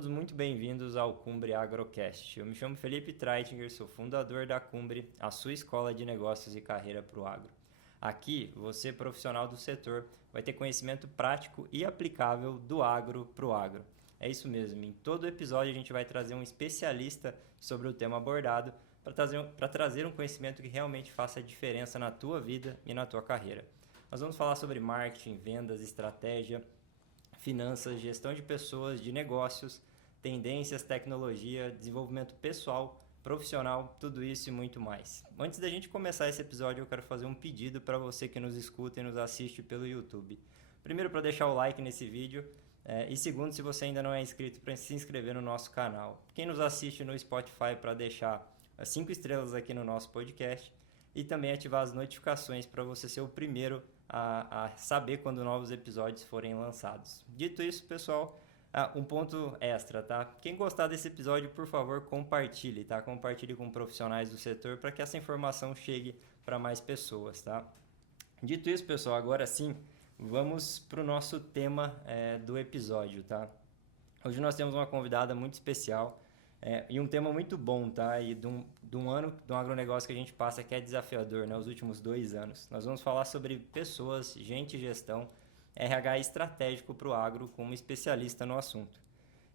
todos muito bem-vindos ao Cumbre Agrocast. Eu me chamo Felipe Treitinger, sou fundador da Cumbre, a sua escola de negócios e carreira para o agro. Aqui, você, profissional do setor, vai ter conhecimento prático e aplicável do agro para o agro. É isso mesmo, em todo episódio a gente vai trazer um especialista sobre o tema abordado para trazer um conhecimento que realmente faça diferença na tua vida e na tua carreira. Nós vamos falar sobre marketing, vendas, estratégia, finanças, gestão de pessoas, de negócios, tendências, tecnologia, desenvolvimento pessoal, profissional, tudo isso e muito mais. Antes da gente começar esse episódio, eu quero fazer um pedido para você que nos escuta e nos assiste pelo YouTube. Primeiro, para deixar o like nesse vídeo, e segundo, se você ainda não é inscrito, para se inscrever no nosso canal. Quem nos assiste no Spotify, para deixar 5 estrelas aqui no nosso podcast e também ativar as notificações para você ser o primeiro a saber quando novos episódios forem lançados. Dito isso, pessoal, um ponto extra, tá? Quem gostar desse episódio, por favor, compartilhe, tá? Compartilhe com profissionais do setor para que essa informação chegue para mais pessoas, tá? Dito isso, pessoal, agora sim, vamos para o nosso tema do episódio, tá? Hoje nós temos uma convidada muito especial e um tema muito bom, tá? E de um ano de um agronegócio que a gente passa que é desafiador, né? Os últimos 2 anos. Nós vamos falar sobre pessoas, gente e gestão, RH estratégico para o agro como especialista no assunto.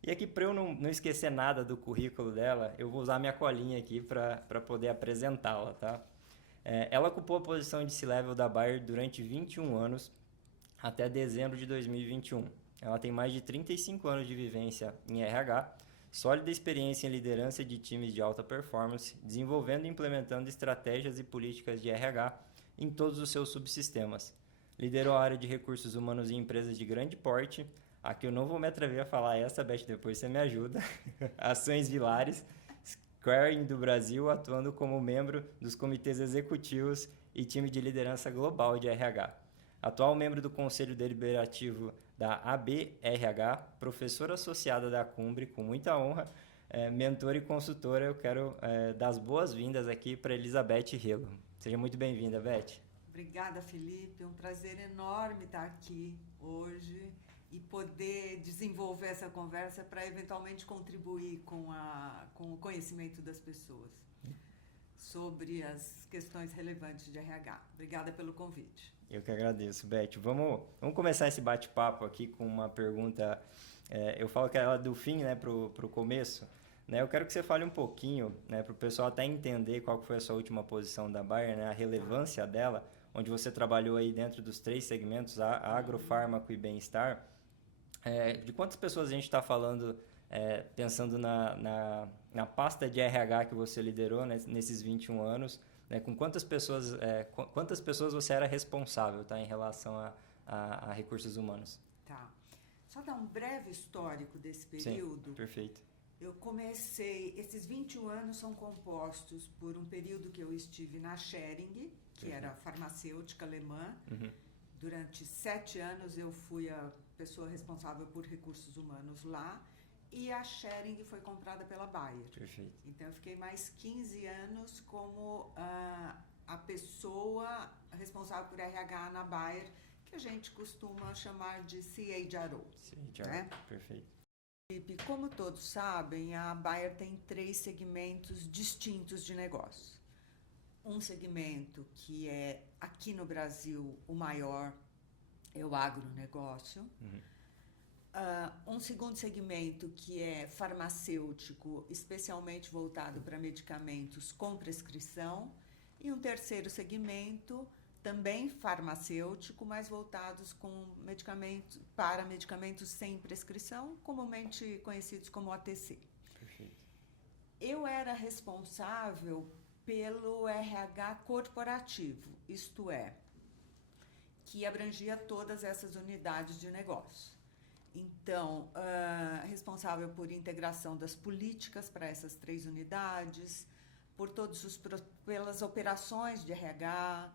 E aqui, para eu não esquecer nada do currículo dela, eu vou usar minha colinha aqui para poder apresentá-la, tá? Ela ocupou a posição de C-Level da Bayer durante 21 anos, até dezembro de 2021. Ela tem mais de 35 anos de vivência em RH, sólida experiência em liderança de times de alta performance, desenvolvendo e implementando estratégias e políticas de RH em todos os seus subsistemas. Liderou a área de recursos humanos em empresas de grande porte. Aqui eu não vou me atrever a falar essa, Beth, depois você me ajuda. Ações Vilares, Squaring do Brasil, atuando como membro dos comitês executivos e time de liderança global de RH. Atual membro do Conselho Deliberativo da ABRH, professora associada da Cumbre, com muita honra, mentora e consultora. Eu quero dar as boas-vindas aqui para Elizabeth Relo. Seja muito bem-vinda, Beth. Obrigada, Felipe. É um prazer enorme estar aqui hoje e poder desenvolver essa conversa para eventualmente contribuir com o conhecimento das pessoas sobre as questões relevantes de RH. Obrigada pelo convite. Eu que agradeço, Beth. Vamos começar esse bate-papo aqui com uma pergunta, eu falo que é ela do fim, né, pro começo. Né? Eu quero que você fale um pouquinho, né, para o pessoal até entender qual foi a sua última posição da Bayer, né, a relevância dela, onde você trabalhou aí dentro dos 3 segmentos, agrofármaco e bem-estar. De quantas pessoas a gente está falando, pensando na pasta de RH que você liderou, né, nesses 21 anos, né, com quantas pessoas você era responsável, tá, em relação a recursos humanos? Tá. Só dar um breve histórico desse período. Sim, perfeito. Eu comecei, esses 21 anos são compostos por um período que eu estive na Schering, que era farmacêutica alemã. Uhum. Durante 7 anos eu fui a pessoa responsável por recursos humanos lá. E a Schering foi comprada pela Bayer. Perfeito. Então eu fiquei mais 15 anos como a pessoa responsável por RH na Bayer, que a gente costuma chamar de CHRO. CHRO, né? Perfeito. Felipe, como todos sabem, a Bayer tem 3 segmentos distintos de negócio. Um segmento que é, aqui no Brasil, o maior, é o agronegócio. Uhum. Um segundo segmento que é farmacêutico, especialmente voltado para medicamentos com prescrição, e um terceiro segmento também farmacêutico, mas voltados para medicamentos sem prescrição, comumente conhecidos como OTC. Perfeito. Eu era responsável pelo RH corporativo, isto é, que abrangia todas essas unidades de negócio. Então, responsável por integração das políticas para essas 3 unidades, pelas operações de RH,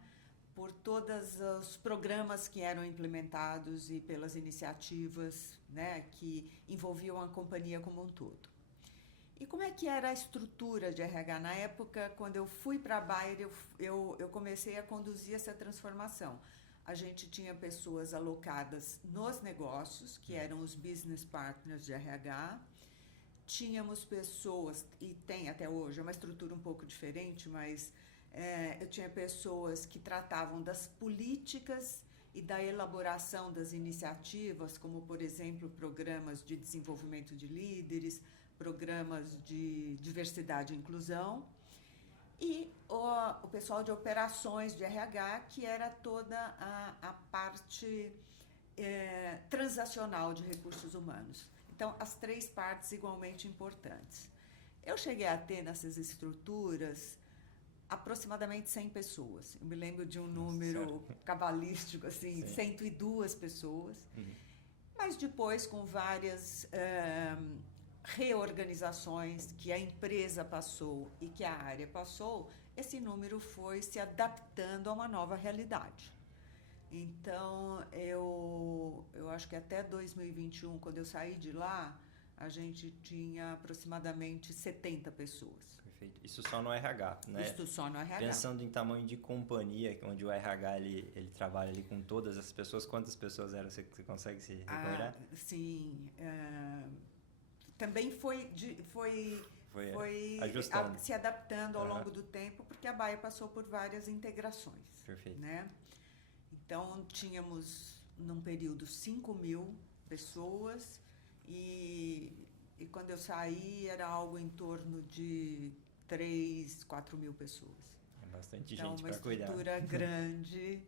por todos os programas que eram implementados e pelas iniciativas, né, que envolviam a companhia como um todo. E como é que era a estrutura de RH? Na época, quando eu fui para a Bayer, eu comecei a conduzir essa transformação. A gente tinha pessoas alocadas nos negócios, que eram os business partners de RH, tínhamos pessoas, e tem até hoje, é uma estrutura um pouco diferente, mas eu tinha pessoas que tratavam das políticas e da elaboração das iniciativas, como, por exemplo, programas de desenvolvimento de líderes, programas de diversidade e inclusão, e o pessoal de operações de RH, que era toda a parte transacional de recursos humanos. Então, as três partes igualmente importantes. Eu cheguei a ter nessas estruturas aproximadamente 100 pessoas. Eu me lembro de um número cabalístico, assim, 102 pessoas. Mas depois, com várias reorganizações que a empresa passou e que a área passou, esse número foi se adaptando a uma nova realidade. Então, eu acho que até 2021, quando eu saí de lá, a gente tinha aproximadamente 70 pessoas. Perfeito. Isso só no RH, né? Isso só no RH. Pensando em tamanho de companhia, onde o RH ele trabalha ali com todas as pessoas, quantas pessoas eram? Você consegue se recordar? Sim. Também foi ajustando. Se adaptando ao longo do tempo, porque a Bayer passou por várias integrações. Perfeito. Né? Então, tínhamos, num período, 5.000 pessoas e quando eu saí, era algo em torno de 3.000, 4.000 pessoas. É bastante então, gente para cuidar. Uma estrutura grande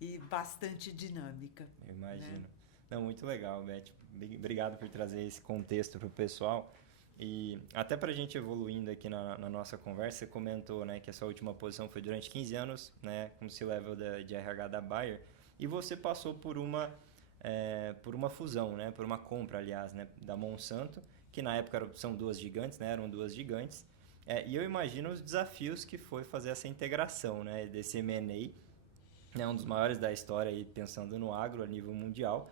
e bastante dinâmica. Eu imagino. Né? Não, muito legal, Beth. Obrigado por trazer esse contexto para o pessoal. E até para a gente evoluindo aqui na nossa conversa, você comentou, né, que a sua última posição foi durante 15 anos, né, como C-Level de RH da Bayer, e você passou por uma fusão, né, por uma compra, aliás, né, da Monsanto, que na época são duas gigantes, né, eram duas gigantes, e eu imagino os desafios que foi fazer essa integração, né, desse M&A, né, um dos maiores da história, aí, pensando no agro a nível mundial.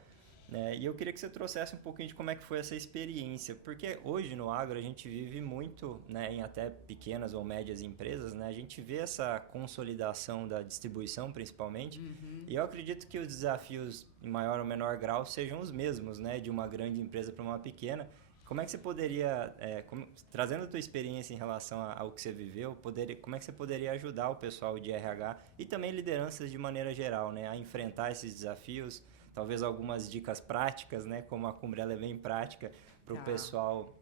E eu queria que você trouxesse um pouquinho de como é que foi essa experiência, porque hoje no agro a gente vive muito, né, em até pequenas ou médias empresas, né, a gente vê essa consolidação da distribuição principalmente, e eu acredito que os desafios em maior ou menor grau sejam os mesmos, né, de uma grande empresa para uma pequena. Como é que você poderia, trazendo a tua experiência em relação ao que você viveu, como é que você poderia ajudar o pessoal de RH e também lideranças de maneira geral, né, a enfrentar esses desafios? Talvez algumas dicas práticas, né? Como a Cumbri é bem prática, para o pessoal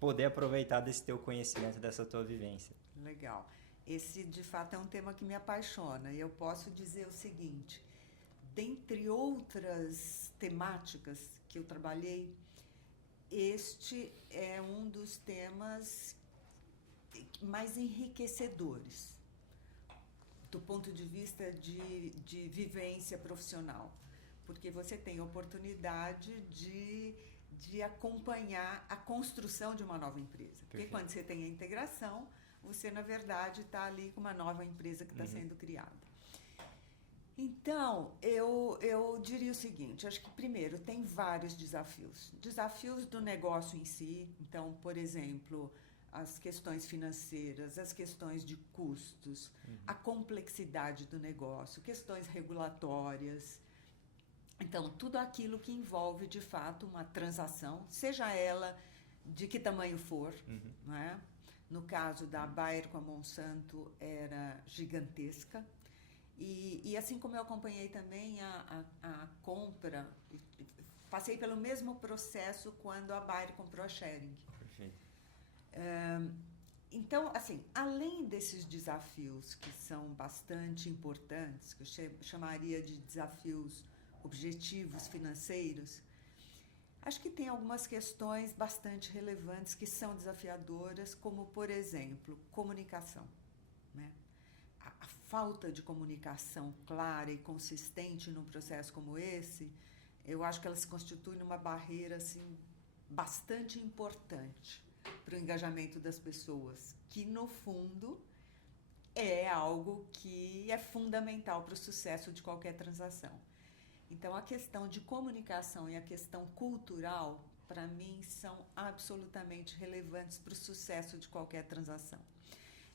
poder aproveitar desse teu conhecimento, dessa tua vivência. Legal. Esse, de fato, é um tema que me apaixona. E eu posso dizer o seguinte, dentre outras temáticas que eu trabalhei, este é um dos temas mais enriquecedores do ponto de vista de vivência profissional. Porque você tem a oportunidade de acompanhar a construção de uma nova empresa. Porque Perfeito. Quando você tem a integração, você, na verdade, está ali com uma nova empresa que está sendo criada. Então, eu diria o seguinte, acho que, primeiro, tem vários desafios. Desafios do negócio em si. Então, por exemplo, as questões financeiras, as questões de custos, a complexidade do negócio, questões regulatórias. Então, tudo aquilo que envolve, de fato, uma transação, seja ela de que tamanho for, não é? No caso da Bayer com a Monsanto, era gigantesca. E assim como eu acompanhei também a compra, passei pelo mesmo processo quando a Bayer comprou a Schering. Perfeito. Então, assim, além desses desafios que são bastante importantes, que eu chamaria de desafios objetivos financeiros, acho que tem algumas questões bastante relevantes que são desafiadoras, como, por exemplo, comunicação, né? A falta de comunicação clara e consistente num processo como esse, eu acho que ela se constitui numa barreira assim, bastante importante para o engajamento das pessoas, que, no fundo, é algo que é fundamental para o sucesso de qualquer transação. Então, a questão de comunicação e a questão cultural, para mim, são absolutamente relevantes para o sucesso de qualquer transação.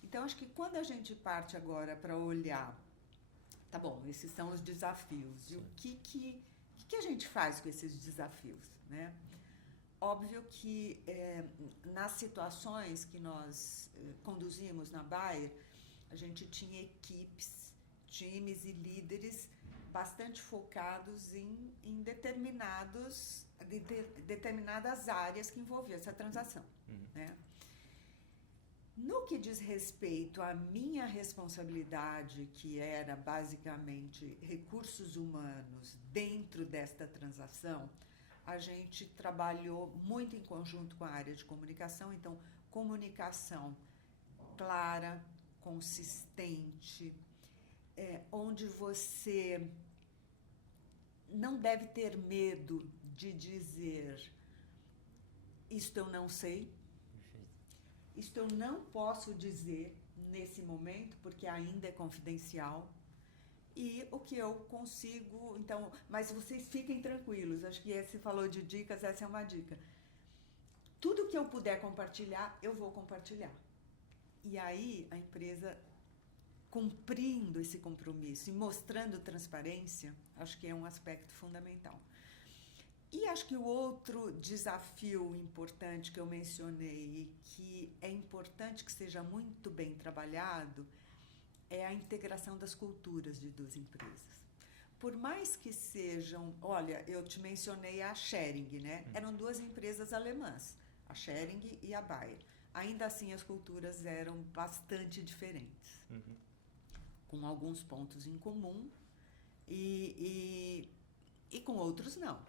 Então, acho que quando a gente parte agora para olhar, tá bom, esses são os desafios, e o que a gente faz com esses desafios, né? óbvio que nas situações que nós conduzimos na Bayer, a gente tinha equipes, times e líderes bastante focados em determinadas áreas que envolviam essa transação. Né? No que diz respeito à minha responsabilidade, que era basicamente recursos humanos dentro desta transação, a gente trabalhou muito em conjunto com a área de comunicação, então comunicação clara, consistente, onde você não deve ter medo de dizer isto eu não sei, isto eu não posso dizer nesse momento porque ainda é confidencial, e o que eu consigo, então, mas vocês fiquem tranquilos, acho que você falou de dicas, essa é uma dica. Tudo que eu puder compartilhar, eu vou compartilhar. E aí a empresa, cumprindo esse compromisso e mostrando transparência, acho que é um aspecto fundamental. E acho que o outro desafio importante que eu mencionei e que é importante que seja muito bem trabalhado é a integração das culturas de duas empresas. Por mais que sejam, olha, eu te mencionei a Schering, né? Eram duas empresas alemãs, a Schering e a Bayer. Ainda assim, as culturas eram bastante diferentes, com alguns pontos em comum e com outros não.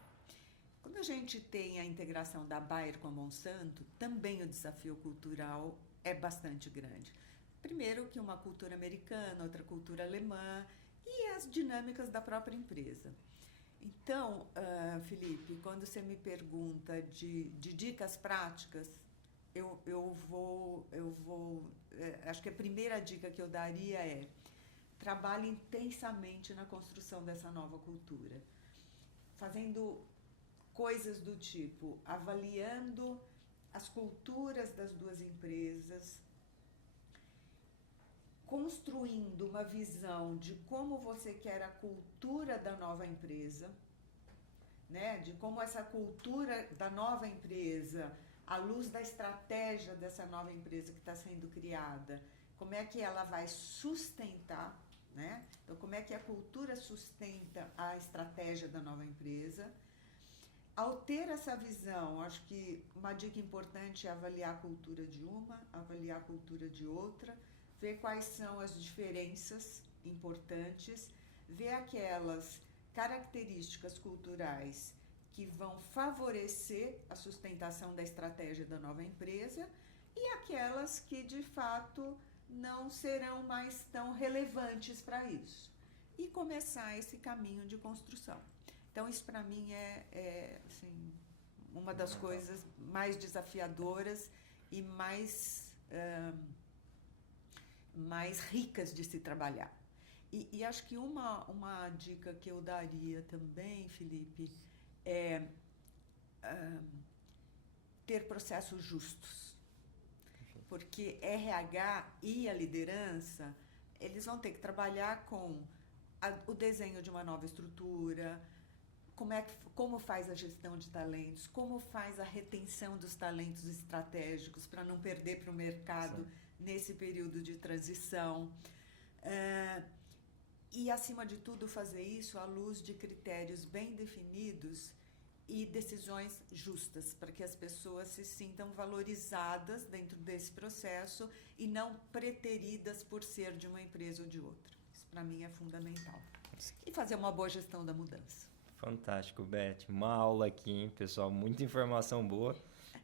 Quando a gente tem a integração da Bayer com a Monsanto, também o desafio cultural é bastante grande. Primeiro que uma cultura americana, outra cultura alemã e as dinâmicas da própria empresa. Então, Felipe, quando você me pergunta de dicas práticas, eu vou acho que a primeira dica que eu daria é: trabalhe intensamente na construção dessa nova cultura, fazendo coisas do tipo, avaliando as culturas das duas empresas, construindo uma visão de como você quer a cultura da nova empresa, né? De como essa cultura da nova empresa, à luz da estratégia dessa nova empresa que está sendo criada, como é que ela vai sustentar, né? Então, como é que a cultura sustenta a estratégia da nova empresa? Ao ter essa visão, acho que uma dica importante é avaliar a cultura de uma, avaliar a cultura de outra, ver quais são as diferenças importantes, ver aquelas características culturais que vão favorecer a sustentação da estratégia da nova empresa e aquelas que, de fato, não serão mais tão relevantes para isso. E começar esse caminho de construção. Então, isso para mim é assim, uma das coisas mais desafiadoras e mais ricas de se trabalhar. E acho que uma dica que eu daria também, Felipe, é ter processos justos. Porque RH e a liderança, eles vão ter que trabalhar com o desenho de uma nova estrutura, como faz a gestão de talentos, como faz a retenção dos talentos estratégicos para não perder para o mercado nesse período de transição. E, acima de tudo, fazer isso à luz de critérios bem definidos e decisões justas, para que as pessoas se sintam valorizadas dentro desse processo e não preteridas por ser de uma empresa ou de outra. Isso, para mim, é fundamental. E fazer uma boa gestão da mudança. Fantástico, Beth. Uma aula aqui, hein, pessoal? Muita informação boa.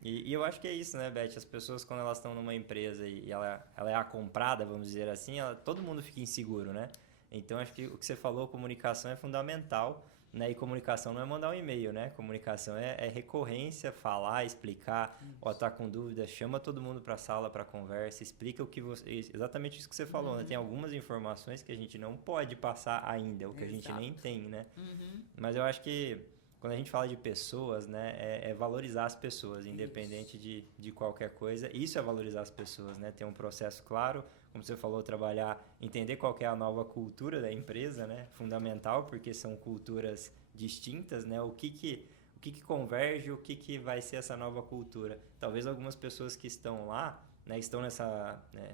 E eu acho que é isso, né, Beth? As pessoas, quando elas estão numa empresa e ela é a comprada, vamos dizer assim, todo mundo fica inseguro, né? Então, acho que o que você falou, comunicação é fundamental, né? E comunicação não é mandar um e-mail, né? Comunicação é recorrência, falar, explicar, ou tá com dúvida, chama todo mundo para a sala, para conversa, explica o que você... Exatamente isso que você falou, né? Tem algumas informações que a gente não pode passar ainda, ou que a gente nem tem, né? Mas eu acho que quando a gente fala de pessoas, né? É valorizar as pessoas, independente de qualquer coisa. Isso é valorizar as pessoas, né? Ter um processo claro, como você falou, trabalhar, entender qual que é a nova cultura da empresa, né? Fundamental, porque são culturas distintas, né? O que que converge, o que vai ser essa nova cultura. Talvez algumas pessoas que estão lá, né,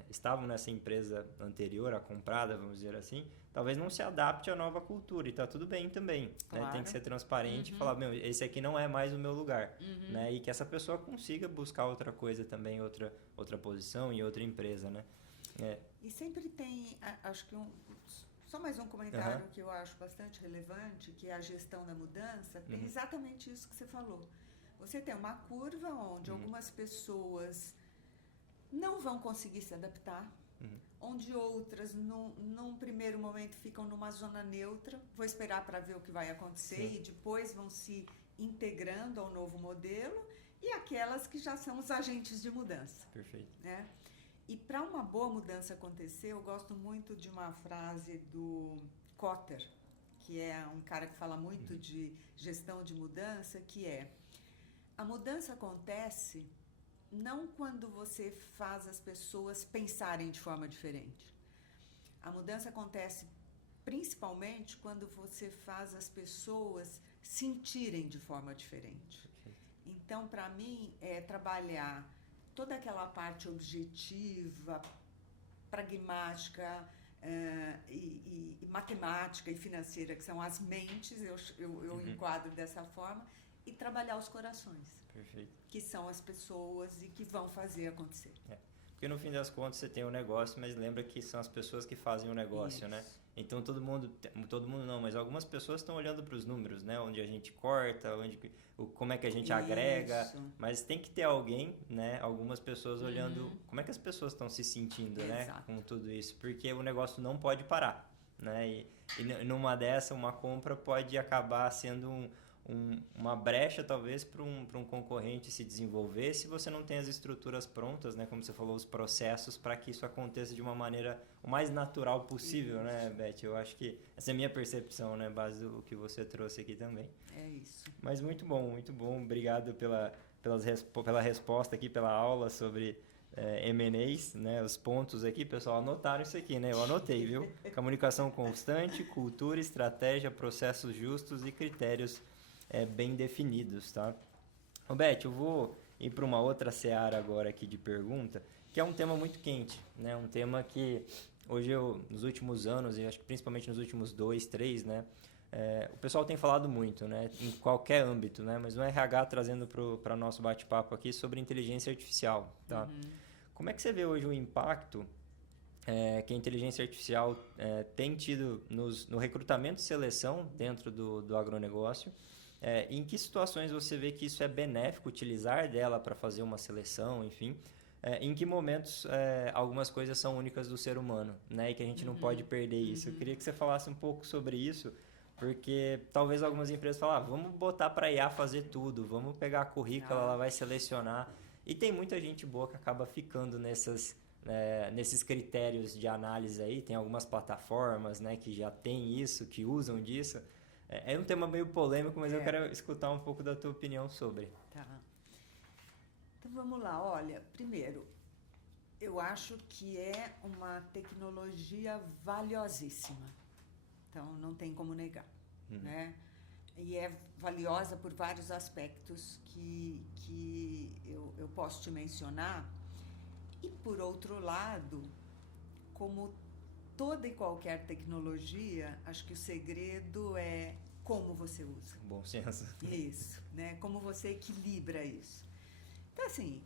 estavam nessa empresa anterior, a comprada, vamos dizer assim, talvez não se adapte à nova cultura, e tá tudo bem também, Claro. né? Tem que ser transparente e falar, meu, esse aqui não é mais o meu lugar, né? E que essa pessoa consiga buscar outra coisa também, outra posição e outra empresa, né? E sempre tem, acho que só mais um comentário que eu acho bastante relevante, que é a gestão da mudança, tem exatamente isso que você falou. Você tem uma curva onde algumas pessoas não vão conseguir se adaptar, onde outras, num primeiro momento, ficam numa zona neutra, vou esperar para ver o que vai acontecer, e depois vão se integrando ao novo modelo, e aquelas que já são os agentes de mudança. Perfeito. Né? E para uma boa mudança acontecer, eu gosto muito de uma frase do Kotter, que é um cara que fala muito de gestão de mudança, que é: a mudança acontece não quando você faz as pessoas pensarem de forma diferente. A mudança acontece principalmente quando você faz as pessoas sentirem de forma diferente. Então, para mim, é trabalhar toda aquela parte objetiva, pragmática e matemática e financeira, que são as mentes, eu enquadro dessa forma, e trabalhar os corações. Perfeito. Que são as pessoas e que vão fazer acontecer. Porque no fim das contas você tem um negócio, mas lembra que são as pessoas que fazem o negócio, né? Então todo mundo não, mas algumas pessoas estão olhando para os números, né? Onde a gente corta, como é que a gente agrega, mas tem que ter alguém, né? Algumas pessoas olhando como é que as pessoas estão se sentindo, né? Com tudo isso, porque o negócio não pode parar, né? E numa dessa, uma compra pode acabar sendo uma brecha talvez para um concorrente se desenvolver se você não tem as estruturas prontas, né? Como você falou, os processos para que isso aconteça de uma maneira o mais natural possível, né, Beth? Eu acho que essa é a minha percepção, né? Base do que você trouxe aqui também. É isso. Mas muito bom, muito bom. Obrigado pela resposta aqui, pela aula sobre M&As, né? Os pontos aqui, pessoal, anotaram isso aqui, né? Eu anotei, viu? Comunicação constante, cultura, estratégia, processos justos e critérios bem definidos, tá? Beth, eu vou ir para uma outra seara agora aqui de pergunta, que é um tema muito quente, né? Um tema que hoje nos últimos anos, e acho que principalmente nos últimos 2, 3, né? O pessoal tem falado muito, né? Em qualquer âmbito, né? Mas o RH trazendo para o nosso bate-papo aqui sobre inteligência artificial, tá? Como é que você vê hoje o impacto que a inteligência artificial tem tido no recrutamento e seleção dentro do agronegócio? Em que situações você vê que isso é benéfico, utilizar dela para fazer uma seleção, enfim? Em que momentos algumas coisas são únicas do ser humano, né? E que a gente não pode perder isso. Eu queria que você falasse um pouco sobre isso, porque talvez algumas empresas falem, vamos botar para IA fazer tudo, vamos pegar a currícula, ela vai selecionar. E tem muita gente boa que acaba ficando nesses critérios de análise aí. Tem algumas plataformas, né, que já tem isso, que usam disso. É um tema meio polêmico, mas eu quero escutar um pouco da tua opinião sobre. Tá. Então vamos lá, olha, primeiro, eu acho que é uma tecnologia valiosíssima. Então não tem como negar, né? E é valiosa por vários aspectos que eu posso te mencionar. E por outro lado, como toda e qualquer tecnologia, acho que o segredo é como você usa. Bom senso. Isso, né? Como você equilibra isso. Então, assim,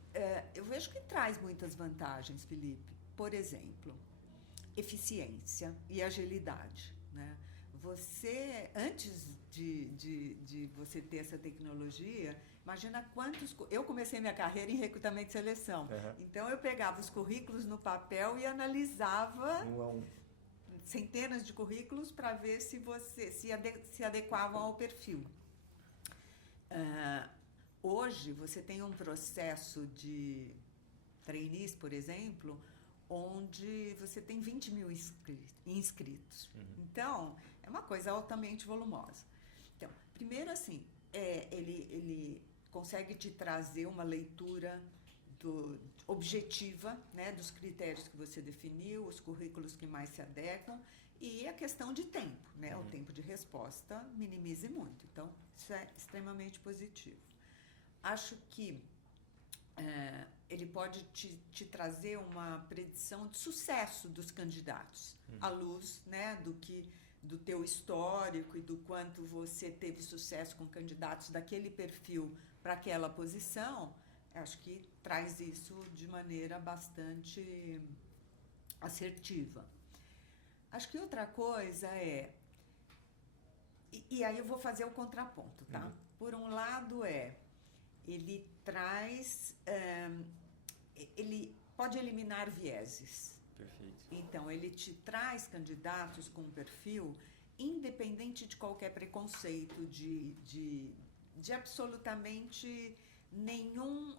eu vejo que traz muitas vantagens, Felipe. Por exemplo, eficiência e agilidade, né? Você, antes de você ter essa tecnologia, imagina quantos... Eu comecei minha carreira em recrutamento e seleção. Então, eu pegava os currículos no papel e analisava centenas de currículos para ver se se adequavam ao perfil. Hoje, você tem um processo de trainees, por exemplo, onde você tem 20 mil inscritos. Então, é uma coisa altamente volumosa. Então, primeiro, assim, ele consegue te trazer uma leitura objetiva, né, dos critérios que você definiu, os currículos que mais se adequam e a questão de tempo, né, o tempo de resposta minimize muito. Então, isso é extremamente positivo. Acho que ele pode te trazer uma predição de sucesso dos candidatos, à luz, né, do teu histórico e do quanto você teve sucesso com candidatos daquele perfil para aquela posição. Acho que traz isso de maneira bastante assertiva. Acho que outra coisa e aí eu vou fazer o contraponto, tá? Por um lado ele traz, ele pode eliminar vieses. Perfeito. Então, ele te traz candidatos com um perfil independente de qualquer preconceito, de absolutamente nenhum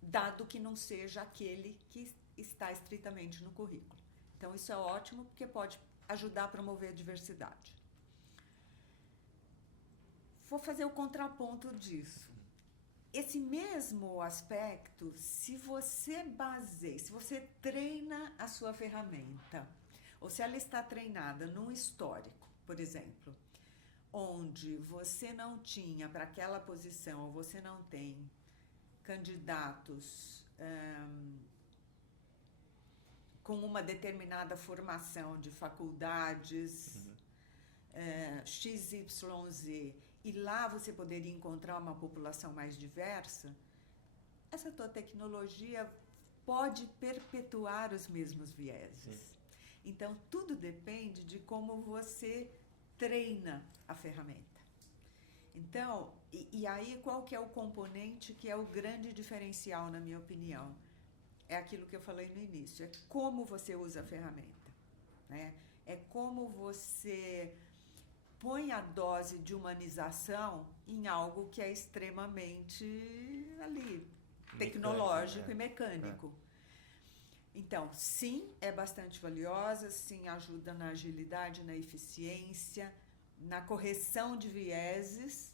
dado que não seja aquele que está estritamente no currículo. Então, isso é ótimo porque pode ajudar a promover a diversidade. Vou fazer o contraponto disso. Esse mesmo aspecto, se você treina a sua ferramenta, ou se ela está treinada num histórico, por exemplo, onde você não tinha para aquela posição, ou você não tem candidatos com uma determinada formação de faculdades XYZ, e lá você poderia encontrar uma população mais diversa, essa tua tecnologia pode perpetuar os mesmos vieses. Sim. Então, tudo depende de como você treina a ferramenta. Então, e aí qual que é o componente que é o grande diferencial, na minha opinião? É aquilo que eu falei no início, é como você usa a ferramenta, né? É como você põe a dose de humanização em algo que é extremamente tecnológico e mecânico. Então, sim, é bastante valiosa, sim, ajuda na agilidade, na eficiência, na correção de vieses,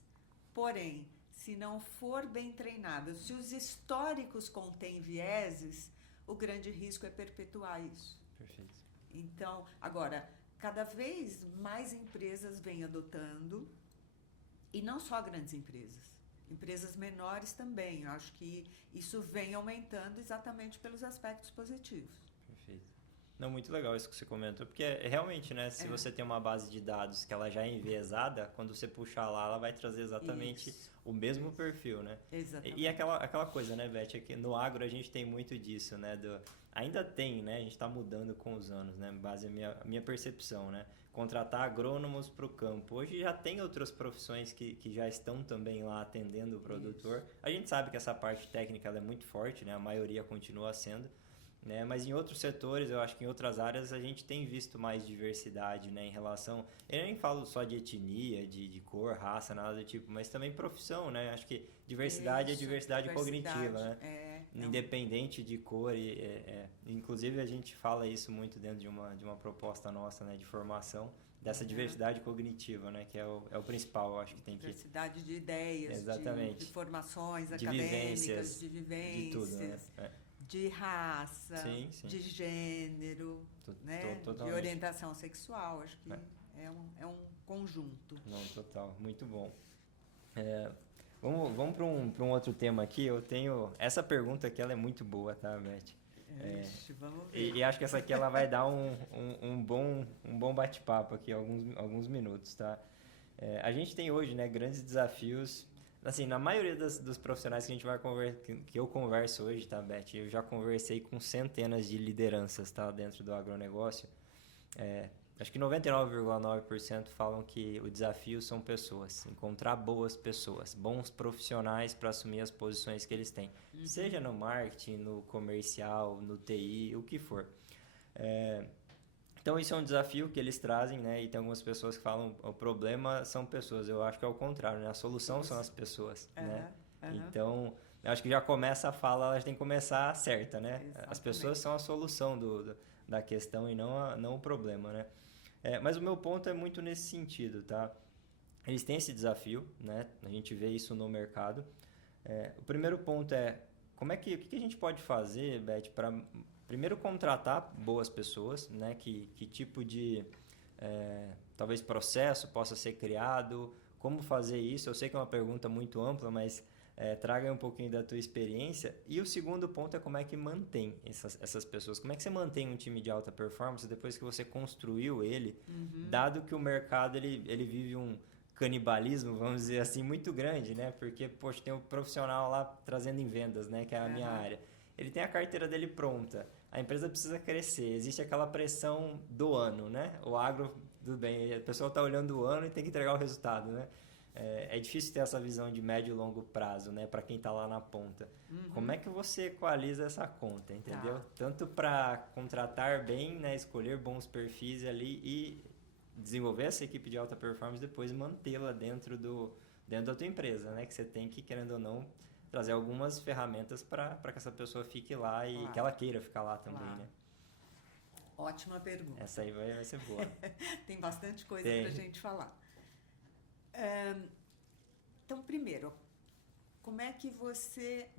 porém, se não for bem treinada, se os históricos contêm vieses, o grande risco é perpetuar isso. Perfeito. Então, agora, cada vez mais empresas vêm adotando, e não só grandes empresas menores também. Eu acho que isso vem aumentando exatamente pelos aspectos positivos. Perfeito. Não, muito legal isso que você comentou, porque realmente, né, se você tem uma base de dados que ela já é enviesada, quando você puxar lá, ela vai trazer exatamente o mesmo perfil, né? Exatamente. E aquela coisa, né, Beth, é que no agro a gente tem muito disso, né, ainda tem, né, a gente está mudando com os anos, né, base a minha percepção, né, contratar agrônomos para o campo. Hoje já tem outras profissões que já estão também lá atendendo o produtor. Isso. A gente sabe que essa parte técnica ela é muito forte, né, a maioria continua sendo, né, mas em outros setores, eu acho que em outras áreas a gente tem visto mais diversidade, né, em relação, eu nem falo só de etnia, de cor, raça, nada do tipo, mas também profissão, né, acho que diversidade é diversidade cognitiva, né, independente de cor, inclusive a gente fala isso muito dentro de uma proposta nossa, né, de formação, dessa diversidade cognitiva, né, que é o principal, eu acho que tem que... Diversidade de ideias, exatamente, de formações acadêmicas, de vivências, de tudo, né? De raça, sim. de gênero, né? De orientação sexual. Acho que é um conjunto. Não, total. Muito bom. Vamos para um outro tema aqui. Eu tenho... Essa pergunta aqui ela é muito boa, tá, Beth? Vamos ver. E acho que essa aqui ela vai dar um bom bate-papo aqui, alguns minutos, tá? A gente tem hoje, né, grandes desafios. Assim, na maioria dos profissionais que a gente vai que eu converso hoje, tá, Beth? Eu já conversei com centenas de lideranças, tá, dentro do agronegócio. Acho que 99,9% falam que o desafio são pessoas, encontrar boas pessoas, bons profissionais para assumir as posições que eles têm, seja no marketing, no comercial, no TI, o que for. Então, isso é um desafio que eles trazem, né? E tem algumas pessoas que falam o problema são pessoas. Eu acho que é o contrário, né? A solução são as pessoas, né? Então, eu acho que já começa a fala, ela tem que começar certa, né? Exatamente. As pessoas são a solução da questão e não o problema, né? Mas o meu ponto é muito nesse sentido, tá? Eles têm esse desafio, né? A gente vê isso no mercado, O primeiro ponto é, o que a gente pode fazer, Beth, para primeiro contratar boas pessoas, né? Que tipo de, talvez, processo possa ser criado, como fazer isso? Eu sei que é uma pergunta muito ampla, mas traga aí um pouquinho da tua experiência. E o segundo ponto é como é que mantém essas pessoas. Como é que você mantém um time de alta performance depois que você construiu ele, dado que o mercado ele vive um canibalismo, vamos dizer assim, muito grande, né? Porque, poxa, tem um profissional lá trazendo em vendas, né? Que é a minha área. Ele tem a carteira dele pronta. A empresa precisa crescer. Existe aquela pressão do ano, né? O agro, tudo bem, a pessoa está olhando o ano e tem que entregar o resultado, né? É difícil ter essa visão de médio e longo prazo, né? Para quem está lá na ponta. Como é que você equaliza essa conta, entendeu? Tanto para contratar bem, né? Escolher bons perfis ali e desenvolver essa equipe de alta performance e depois mantê-la dentro da tua empresa, né? Que você tem que, querendo ou não, trazer algumas ferramentas para que essa pessoa fique lá e que ela queira ficar lá também, né? Ótima pergunta. Essa aí vai ser boa. Tem bastante coisa para a gente falar. Então, primeiro, como é que você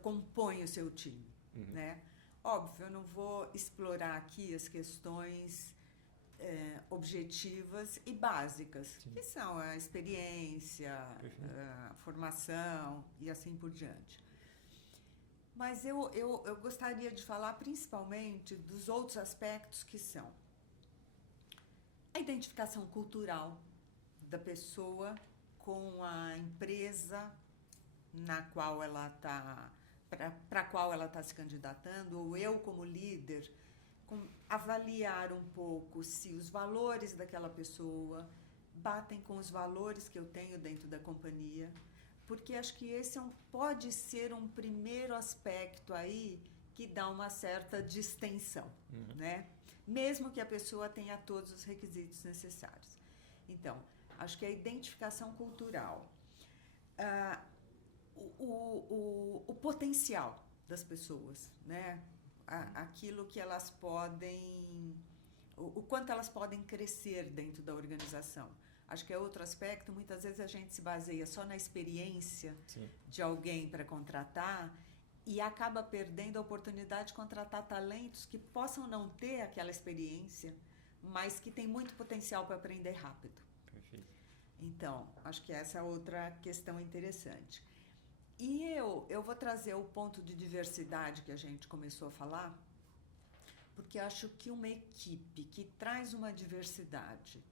compõe o seu time, né? Óbvio, eu não vou explorar aqui as questões objetivas e básicas, que são a experiência, a formação e assim por diante. Mas eu gostaria de falar principalmente dos outros aspectos que são a identificação cultural da pessoa com a empresa na qual ela está, para a qual ela está se candidatando, ou eu como líder, avaliar um pouco se os valores daquela pessoa batem com os valores que eu tenho dentro da companhia, porque acho que esse pode ser um primeiro aspecto aí que dá uma certa distensão, né? Mesmo que a pessoa tenha todos os requisitos necessários. Então, acho que a identificação cultural, o potencial das pessoas, né? Aquilo que elas podem, o quanto elas podem crescer dentro da organização. Acho que é outro aspecto. Muitas vezes a gente se baseia só na experiência de alguém para contratar e acaba perdendo a oportunidade de contratar talentos que possam não ter aquela experiência, mas que têm muito potencial para aprender rápido. Perfeito. Então, acho que essa é outra questão interessante. E eu vou trazer o ponto de diversidade que a gente começou a falar, porque acho que uma equipe que traz uma diversidade,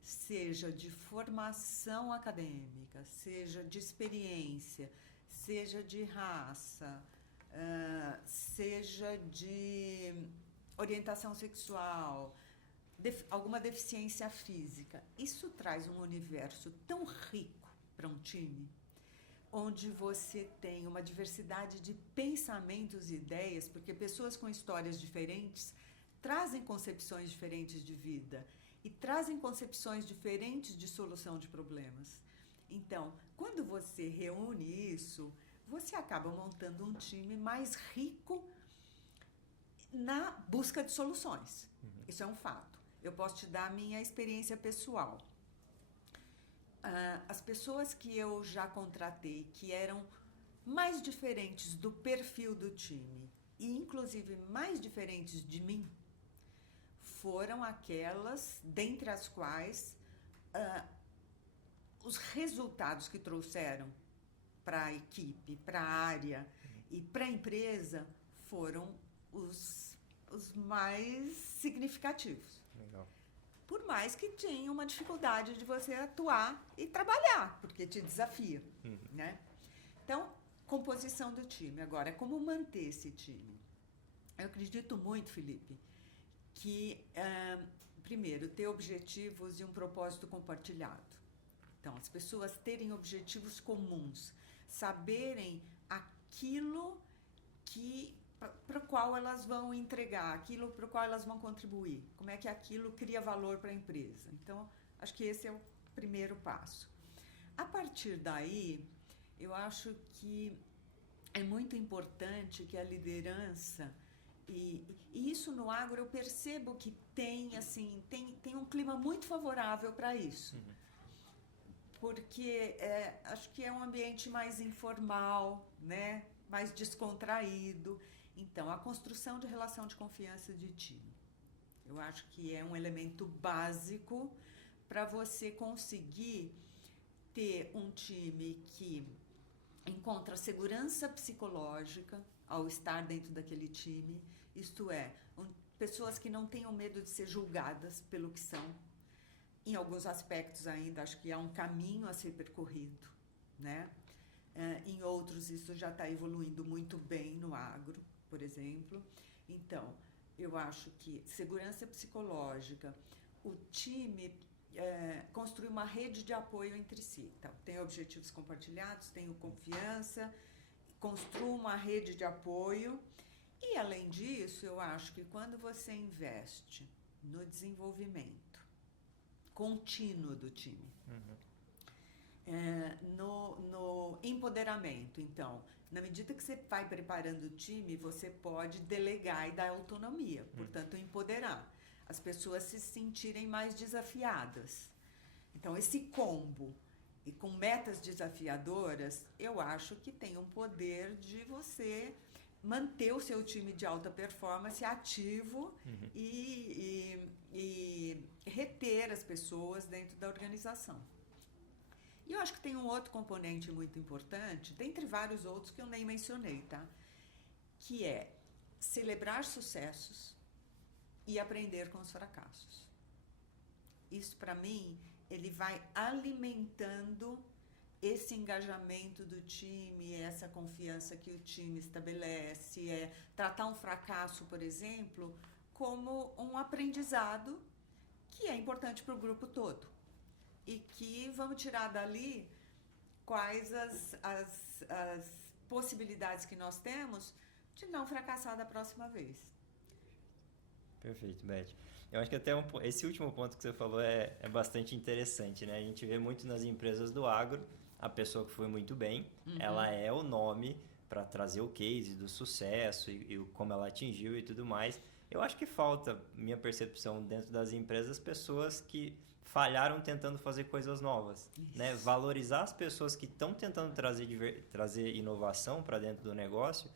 seja de formação acadêmica, seja de experiência, seja de raça, seja de orientação sexual, alguma deficiência física, isso traz um universo tão rico para um time, onde você tem uma diversidade de pensamentos e ideias, porque pessoas com histórias diferentes trazem concepções diferentes de vida e trazem concepções diferentes de solução de problemas. Então, quando você reúne isso, você acaba montando um time mais rico na busca de soluções. Isso é um fato. Eu posso te dar a minha experiência pessoal. As pessoas que eu já contratei, que eram mais diferentes do perfil do time e inclusive mais diferentes de mim, foram aquelas dentre as quais os resultados que trouxeram para a equipe, para a área e para a empresa foram os mais significativos. Legal. Por mais que tenha uma dificuldade de você atuar e trabalhar, porque te desafia, né? Então, composição do time. Agora, como manter esse time? Eu acredito muito, Felipe, que, primeiro, ter objetivos e um propósito compartilhado. Então, as pessoas terem objetivos comuns, saberem aquilo para o qual elas vão entregar, aquilo para o qual elas vão contribuir, como é que aquilo cria valor para a empresa. Então, acho que esse é o primeiro passo. A partir daí, eu acho que é muito importante que a liderança, e isso no agro eu percebo que tem um clima muito favorável para isso. porque acho que é um ambiente mais informal, né? Mais descontraído. Então, a construção de relação de confiança de time. Eu acho que é um elemento básico para você conseguir ter um time que encontra segurança psicológica ao estar dentro daquele time, isto é, pessoas que não tenham medo de ser julgadas pelo que são. Em alguns aspectos ainda acho que há um caminho a ser percorrido, né? Em outros isso já está evoluindo muito bem no agro, por exemplo. Então, eu acho que segurança psicológica, o time construir uma rede de apoio entre si. Então, tem objetivos compartilhados, tem confiança, construa uma rede de apoio. E, além disso, eu acho que quando você investe no desenvolvimento contínuo do time, no empoderamento, então, na medida que você vai preparando o time, você pode delegar e dar autonomia, portanto, empoderar. As pessoas se sentirem mais desafiadas. Então, esse combo, e com metas desafiadoras, eu acho que tem um poder de você manter o seu time de alta performance ativo e reter as pessoas dentro da organização. E eu acho que tem um outro componente muito importante, dentre vários outros que eu nem mencionei, tá? Que é celebrar sucessos e aprender com os fracassos. Isso, para mim, ele vai alimentando esse engajamento do time, essa confiança que o time estabelece, tratar um fracasso, por exemplo, como um aprendizado que é importante para o grupo todo. E que vamos tirar dali quais as possibilidades que nós temos de não fracassar da próxima vez. Perfeito, Beth. Eu acho que até esse último ponto que você falou é bastante interessante, né? A gente vê muito nas empresas do agro, a pessoa que foi muito bem, ela é o nome para trazer o case do sucesso e como ela atingiu e tudo mais. Eu acho que falta, minha percepção, dentro das empresas, pessoas que falharam tentando fazer coisas novas, né? Valorizar as pessoas que estão tentando trazer inovação para dentro do negócio,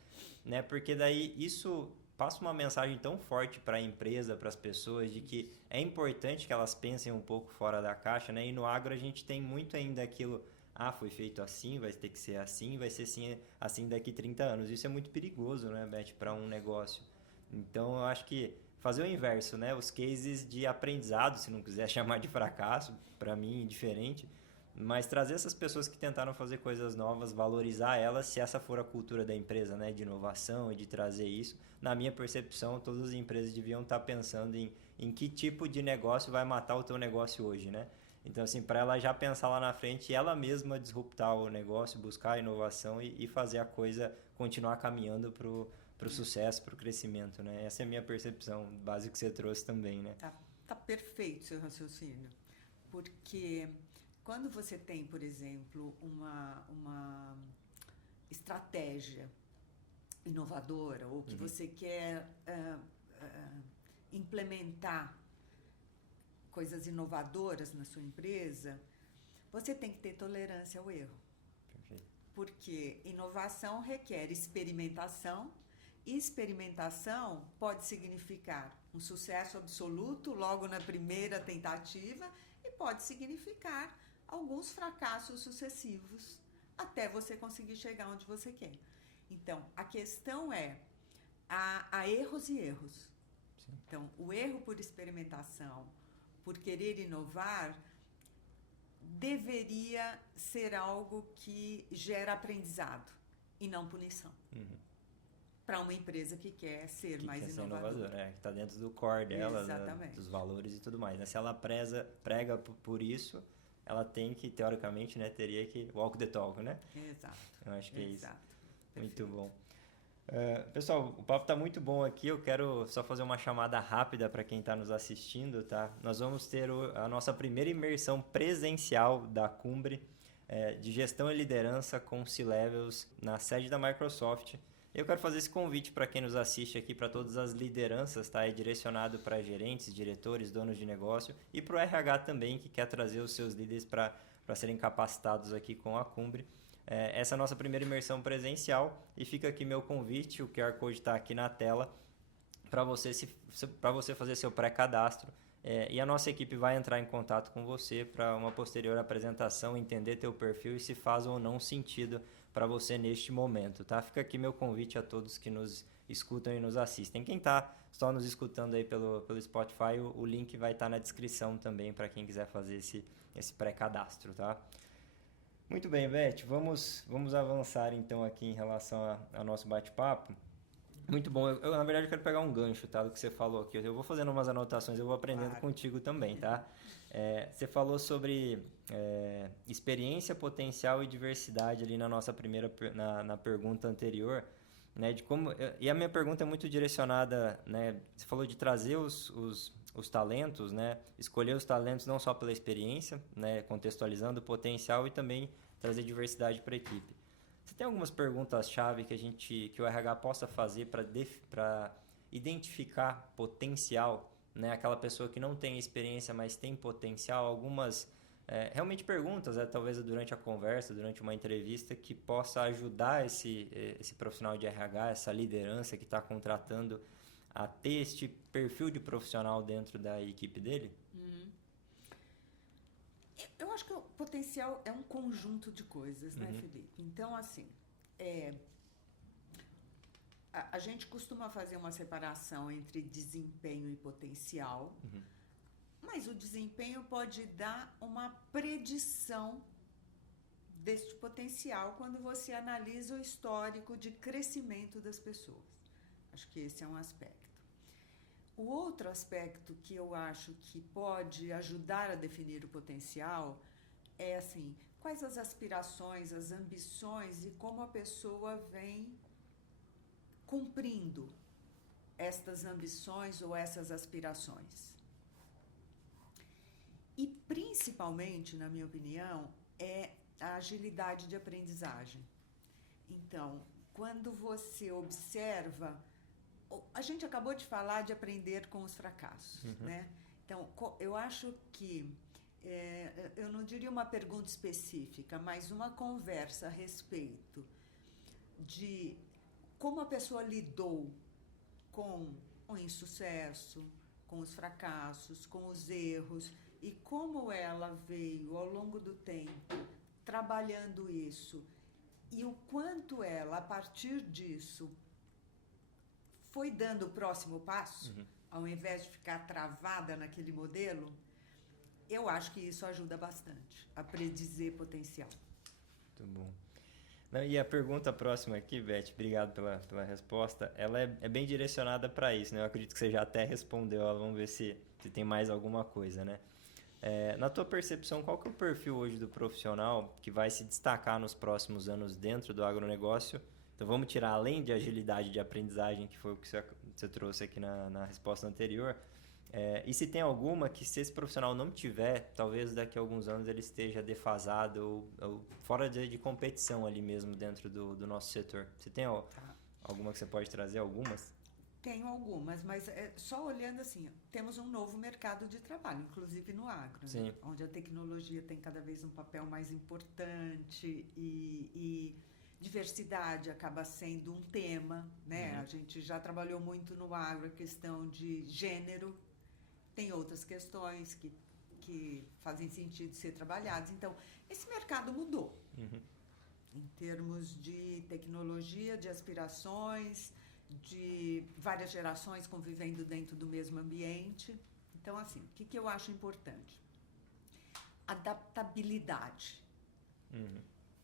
né? Porque daí isso passa uma mensagem tão forte para a empresa, para as pessoas, de que é importante que elas pensem um pouco fora da caixa, né? E no agro a gente tem muito ainda aquilo, foi feito assim, vai ter que ser assim, vai ser assim daqui 30 anos. Isso é muito perigoso, né, Beth, para um negócio. Então, eu acho que fazer o inverso, né? Os cases de aprendizado, se não quiser chamar de fracasso, para mim, diferente, mas trazer essas pessoas que tentaram fazer coisas novas, valorizar elas, se essa for a cultura da empresa, né? De inovação e de trazer isso. Na minha percepção, todas as empresas deviam estar pensando em que tipo de negócio vai matar o teu negócio hoje, né? Então, assim, para ela já pensar lá na frente e ela mesma disruptar o negócio, buscar a inovação e fazer a coisa continuar caminhando para o sucesso, para o crescimento, né? Essa é a minha percepção, base que você trouxe também, né? Tá perfeito seu raciocínio, porque quando você tem, por exemplo, uma estratégia inovadora ou que você quer implementar coisas inovadoras na sua empresa, você tem que ter tolerância ao erro. Perfeito. Porque inovação requer experimentação, e experimentação pode significar um sucesso absoluto logo na primeira tentativa e pode significar alguns fracassos sucessivos até você conseguir chegar onde você quer. Então, a questão há erros e erros. Sim. Então, o erro por experimentação, por querer inovar, deveria ser algo que gera aprendizado e não punição. Para uma empresa que quer ser mais inovadora. Que está dentro do core dela, dos valores e tudo mais. Né? Se ela prega por isso, ela tem que, teoricamente, né, teria que walk the talk, né? Exato. Eu acho que é isso. Perfeito. Muito bom. Pessoal, o papo está muito bom aqui. Eu quero só fazer uma chamada rápida para quem está nos assistindo, tá? Nós vamos ter a nossa primeira imersão presencial da Cumbre de gestão e liderança com C-Levels na sede da Microsoft. Eu quero fazer esse convite para quem nos assiste aqui, para todas as lideranças, tá? É direcionado para gerentes, diretores, donos de negócio e para o RH também, que quer trazer os seus líderes para para serem capacitados aqui com a Cumbre. Essa é a nossa primeira imersão presencial e fica aqui meu convite, o QR Code está aqui na tela, para você fazer seu pré-cadastro. E a nossa equipe vai entrar em contato com você para uma posterior apresentação, entender teu perfil e se faz ou não sentido para você neste momento, tá? Fica aqui meu convite a todos que nos escutam e nos assistem. Quem está só nos escutando aí pelo Spotify, o link vai estar na descrição também para quem quiser fazer esse pré-cadastro, tá? Muito bem, Beth, vamos avançar então aqui em relação ao nosso bate-papo. Muito bom. Eu, na verdade, quero pegar um gancho, tá, do que você falou aqui. Eu vou fazendo umas anotações, eu vou aprendendo contigo também, tá? Você falou sobre experiência, potencial e diversidade ali na nossa na pergunta anterior, né? De como, e a minha pergunta é muito direcionada, né? Você falou de trazer os talentos, né? Escolher os talentos não só pela experiência, né? Contextualizando o potencial e também trazer diversidade para a equipe. Você tem algumas perguntas-chave que o RH possa fazer para identificar potencial, né? Aquela pessoa que não tem experiência, mas tem potencial, algumas realmente perguntas, talvez durante a conversa, durante uma entrevista, que possa ajudar esse profissional de RH, essa liderança que está contratando a ter este perfil de profissional dentro da equipe dele? Eu acho que o potencial é um conjunto de coisas, né, Felipe? Então, assim, a gente costuma fazer uma separação entre desempenho e potencial, mas o desempenho pode dar uma predição deste potencial quando você analisa o histórico de crescimento das pessoas. Acho que esse é um aspecto. O outro aspecto que eu acho que pode ajudar a definir o potencial é, assim, quais as aspirações, as ambições e como a pessoa vem cumprindo estas ambições ou essas aspirações. E, principalmente, na minha opinião, é a agilidade de aprendizagem. Então, quando você observa... A gente acabou de falar de aprender com os fracassos, né? Então, eu acho que, eu não diria uma pergunta específica, mas uma conversa a respeito de como a pessoa lidou com o insucesso, com os fracassos, com os erros, e como ela veio, ao longo do tempo, trabalhando isso, e o quanto ela, a partir disso, foi dando o próximo passo, ao invés de ficar travada naquele modelo, eu acho que isso ajuda bastante a predizer potencial. Muito bom. Não, e a pergunta próxima aqui, Beth, obrigado pela resposta, ela é bem direcionada para isso, né? Eu acredito que você já até respondeu ela, vamos ver se tem mais alguma coisa, né? Na tua percepção, qual que é o perfil hoje do profissional que vai se destacar nos próximos anos dentro do agronegócio? Então, vamos tirar, além de agilidade de aprendizagem, que foi o que você trouxe aqui na resposta anterior, e se tem alguma que, se esse profissional não tiver, talvez daqui a alguns anos ele esteja defasado ou fora de competição ali mesmo dentro do nosso setor. Você tem alguma que você pode trazer? Algumas? Tenho algumas, mas só olhando assim, temos um novo mercado de trabalho, inclusive no agro, né? Onde a tecnologia tem cada vez um papel mais importante e diversidade acaba sendo um tema, né? A gente já trabalhou muito no agro a questão de gênero, tem outras questões que fazem sentido ser trabalhadas. Então, esse mercado mudou em termos de tecnologia, de aspirações, de várias gerações convivendo dentro do mesmo ambiente. Então, assim, o que eu acho importante? Adaptabilidade.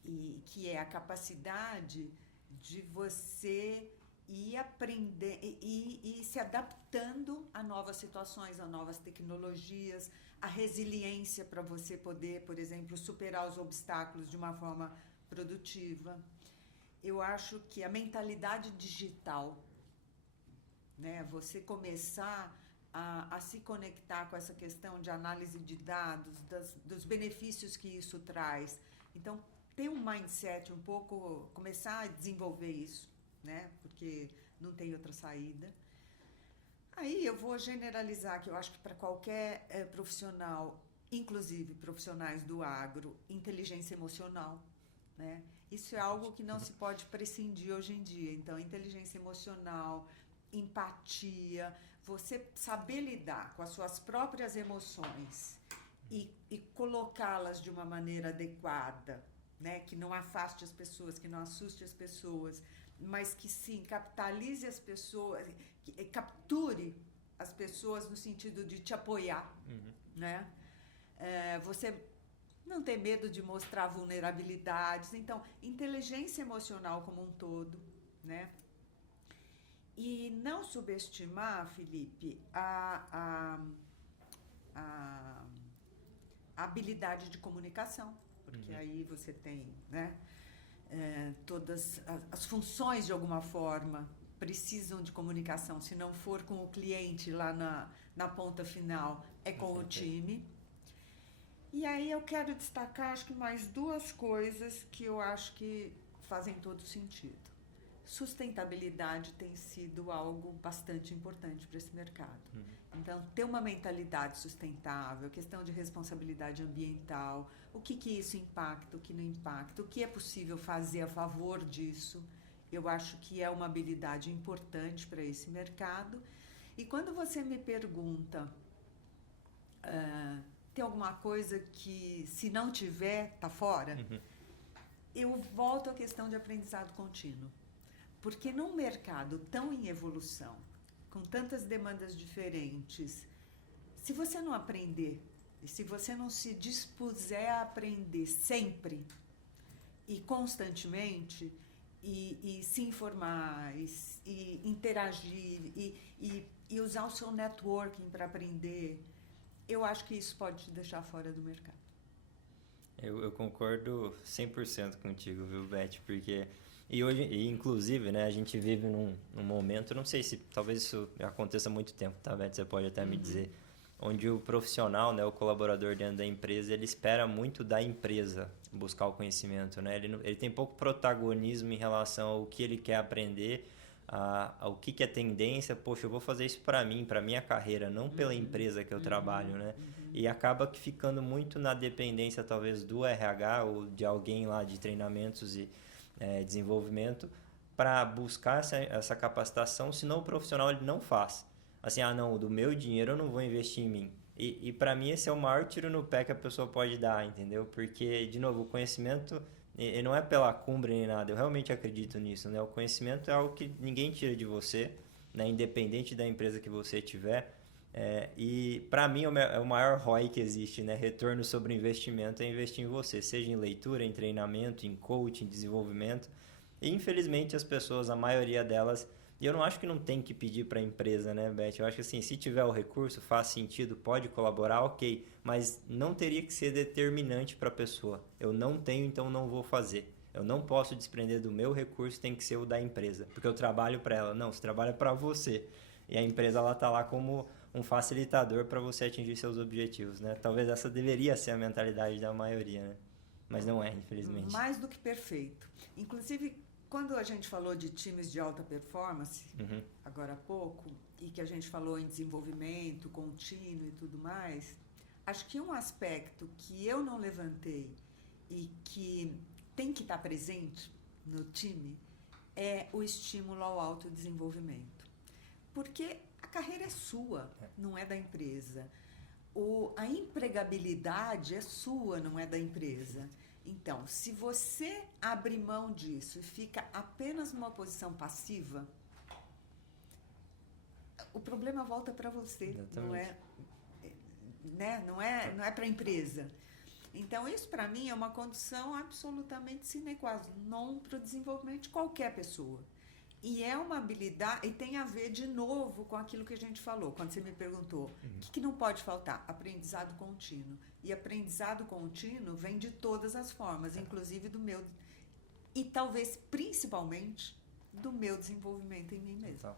E que é a capacidade de você ir aprender e se adaptando a novas situações, a novas tecnologias, a resiliência para você poder, por exemplo, superar os obstáculos de uma forma produtiva. Eu acho que a mentalidade digital, né, você começar a se conectar com essa questão de análise de dados, dos benefícios que isso traz. Então, ter um mindset um pouco, começar a desenvolver isso, né? Porque não tem outra saída. Aí eu vou generalizar que eu acho que para qualquer profissional inclusive profissionais do agro, inteligência emocional, né? Isso é algo que não se pode prescindir hoje em dia. Então, inteligência emocional, empatia, você saber lidar com as suas próprias emoções e colocá-las de uma maneira adequada, né? Que não afaste as pessoas, que não assuste as pessoas, mas que sim, capitalize as pessoas, que capture as pessoas no sentido de te apoiar, né? Você não ter medo de mostrar vulnerabilidades. Então, inteligência emocional como um todo, né? E não subestimar, Felipe, a habilidade de comunicação, porque aí você tem, né? Todas as funções, de alguma forma, precisam de comunicação. Se não for com o cliente lá na ponta final, é com o time. E aí eu quero destacar, acho que mais duas coisas que eu acho que fazem todo sentido. Sustentabilidade tem sido algo bastante importante para esse mercado. Então, ter uma mentalidade sustentável, questão de responsabilidade ambiental, o que isso impacta, o que não impacta, o que é possível fazer a favor disso, eu acho que é uma habilidade importante para esse mercado. E quando você me pergunta, tem alguma coisa que, se não tiver, está fora? Eu volto à questão de aprendizado contínuo. Porque num mercado tão em evolução, com tantas demandas diferentes, se você não aprender, e se você não se dispuser a aprender sempre e constantemente, e se informar, e interagir, e usar o seu networking para aprender, eu acho que isso pode te deixar fora do mercado. Eu concordo 100% contigo, viu, Beth? Porque... E hoje, inclusive, né, a gente vive num momento, não sei se talvez isso aconteça há muito tempo, tá, Beth? Você pode até me dizer, onde o profissional, né, o colaborador dentro da empresa, ele espera muito da empresa buscar o conhecimento, né? Ele tem pouco protagonismo em relação ao que ele quer aprender, ao que é tendência. Poxa, eu vou fazer isso para mim, para minha carreira, não pela empresa que eu trabalho, né? E acaba que ficando muito na dependência, talvez, do RH ou de alguém lá de treinamentos e desenvolvimento para buscar essa capacitação, senão o profissional ele não faz. Assim, não, do meu dinheiro eu não vou investir em mim. E para mim esse é o maior tiro no pé que a pessoa pode dar, entendeu? Porque, de novo, o conhecimento ele não é pela cumbre nem nada, eu realmente acredito nisso, né? O conhecimento é algo que ninguém tira de você, né? Independente da empresa que você tiver. E para mim é o maior ROI que existe, né? Retorno sobre investimento é investir em você, seja em leitura, em treinamento, em coaching, em desenvolvimento. E infelizmente as pessoas, a maioria delas, e eu não acho que não tem que pedir para a empresa, né, Beth? Eu acho que assim, se tiver o recurso, faz sentido, pode colaborar, ok, mas não teria que ser determinante para a pessoa. Eu não tenho, então não vou fazer. Eu não posso desprender do meu recurso, tem que ser o da empresa, porque eu trabalho para ela. Não, você trabalha para você. E a empresa ela tá lá como um facilitador para você atingir seus objetivos, né? Talvez essa deveria ser a mentalidade da maioria, né? Mas não é, infelizmente. Mais do que perfeito. Inclusive, quando a gente falou de times de alta performance, agora há pouco, e que a gente falou em desenvolvimento contínuo e tudo mais, acho que um aspecto que eu não levantei e que tem que estar presente no time é o estímulo ao autodesenvolvimento. Porque a carreira é sua, não é da empresa. A empregabilidade é sua, não é da empresa. Então, se você abre mão disso e fica apenas numa posição passiva, o problema volta para você, não é, né? Não é para a empresa. Então, isso para mim é uma condição absolutamente sine qua non para o desenvolvimento de qualquer pessoa. E é uma habilidade, e tem a ver de novo com aquilo que a gente falou, quando você me perguntou, o que não pode faltar? Aprendizado contínuo. E aprendizado contínuo vem de todas as formas, inclusive do meu, e talvez principalmente do meu desenvolvimento em mim mesmo.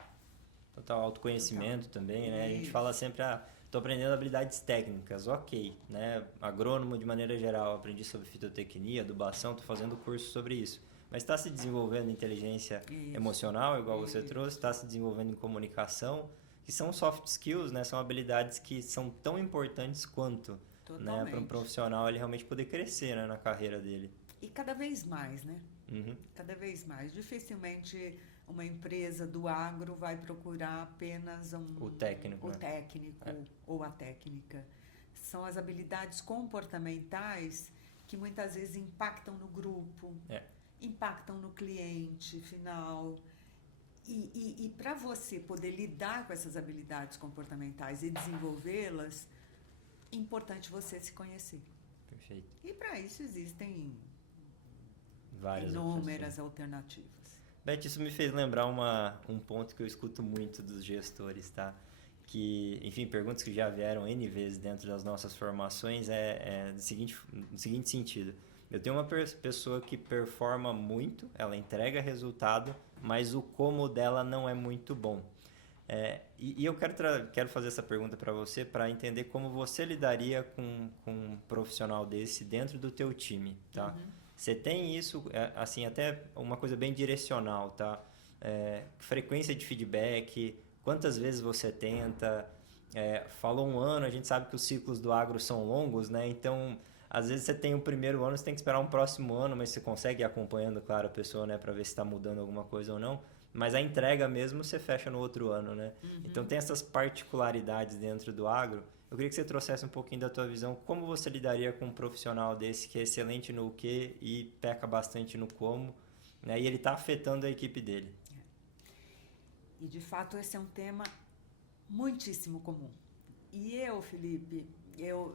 Total autoconhecimento também, né? A gente fala sempre, estou aprendendo habilidades técnicas, ok, né? Agrônomo de maneira geral, aprendi sobre fitotecnia, adubação, estou fazendo curso sobre isso. Mas está se desenvolvendo inteligência emocional, igual você trouxe, está se desenvolvendo em comunicação, que são soft skills, né? São habilidades que são tão importantes quanto né, para um profissional ele realmente poder crescer, né, na carreira dele. E cada vez mais, né? Uhum. Cada vez mais. Dificilmente uma empresa do agro vai procurar apenas o técnico, ou a técnica. São as habilidades comportamentais que muitas vezes impactam no grupo, impactam no cliente final. E para você poder lidar com essas habilidades comportamentais e desenvolvê-las, é importante você se conhecer. Perfeito. E para isso existem várias inúmeras alternativas. Beth, isso me fez lembrar um ponto que eu escuto muito dos gestores, tá? Que, enfim, perguntas que já vieram N vezes dentro das nossas formações no seguinte sentido. Eu tenho uma pessoa que performa muito, ela entrega resultado, mas o como dela não é muito bom. E eu quero fazer essa pergunta para você para entender como você lidaria com um profissional desse dentro do teu time, tá? Uhum. Você tem isso, assim, até uma coisa bem direcional, tá? Frequência de feedback, quantas vezes você tenta, falou um ano, a gente sabe que os ciclos do agro são longos, né? Então, às vezes você tem o primeiro ano, você tem que esperar um próximo ano, mas você consegue ir acompanhando, claro, a pessoa, né? Para ver se está mudando alguma coisa ou não. Mas a entrega mesmo você fecha no outro ano, né? Uhum. Então, tem essas particularidades dentro do agro. Eu queria que você trouxesse um pouquinho da tua visão, como você lidaria com um profissional desse que é excelente no que e peca bastante no como, né? E ele está afetando a equipe dele. E, de fato, esse é um tema muitíssimo comum. E eu, Felipe,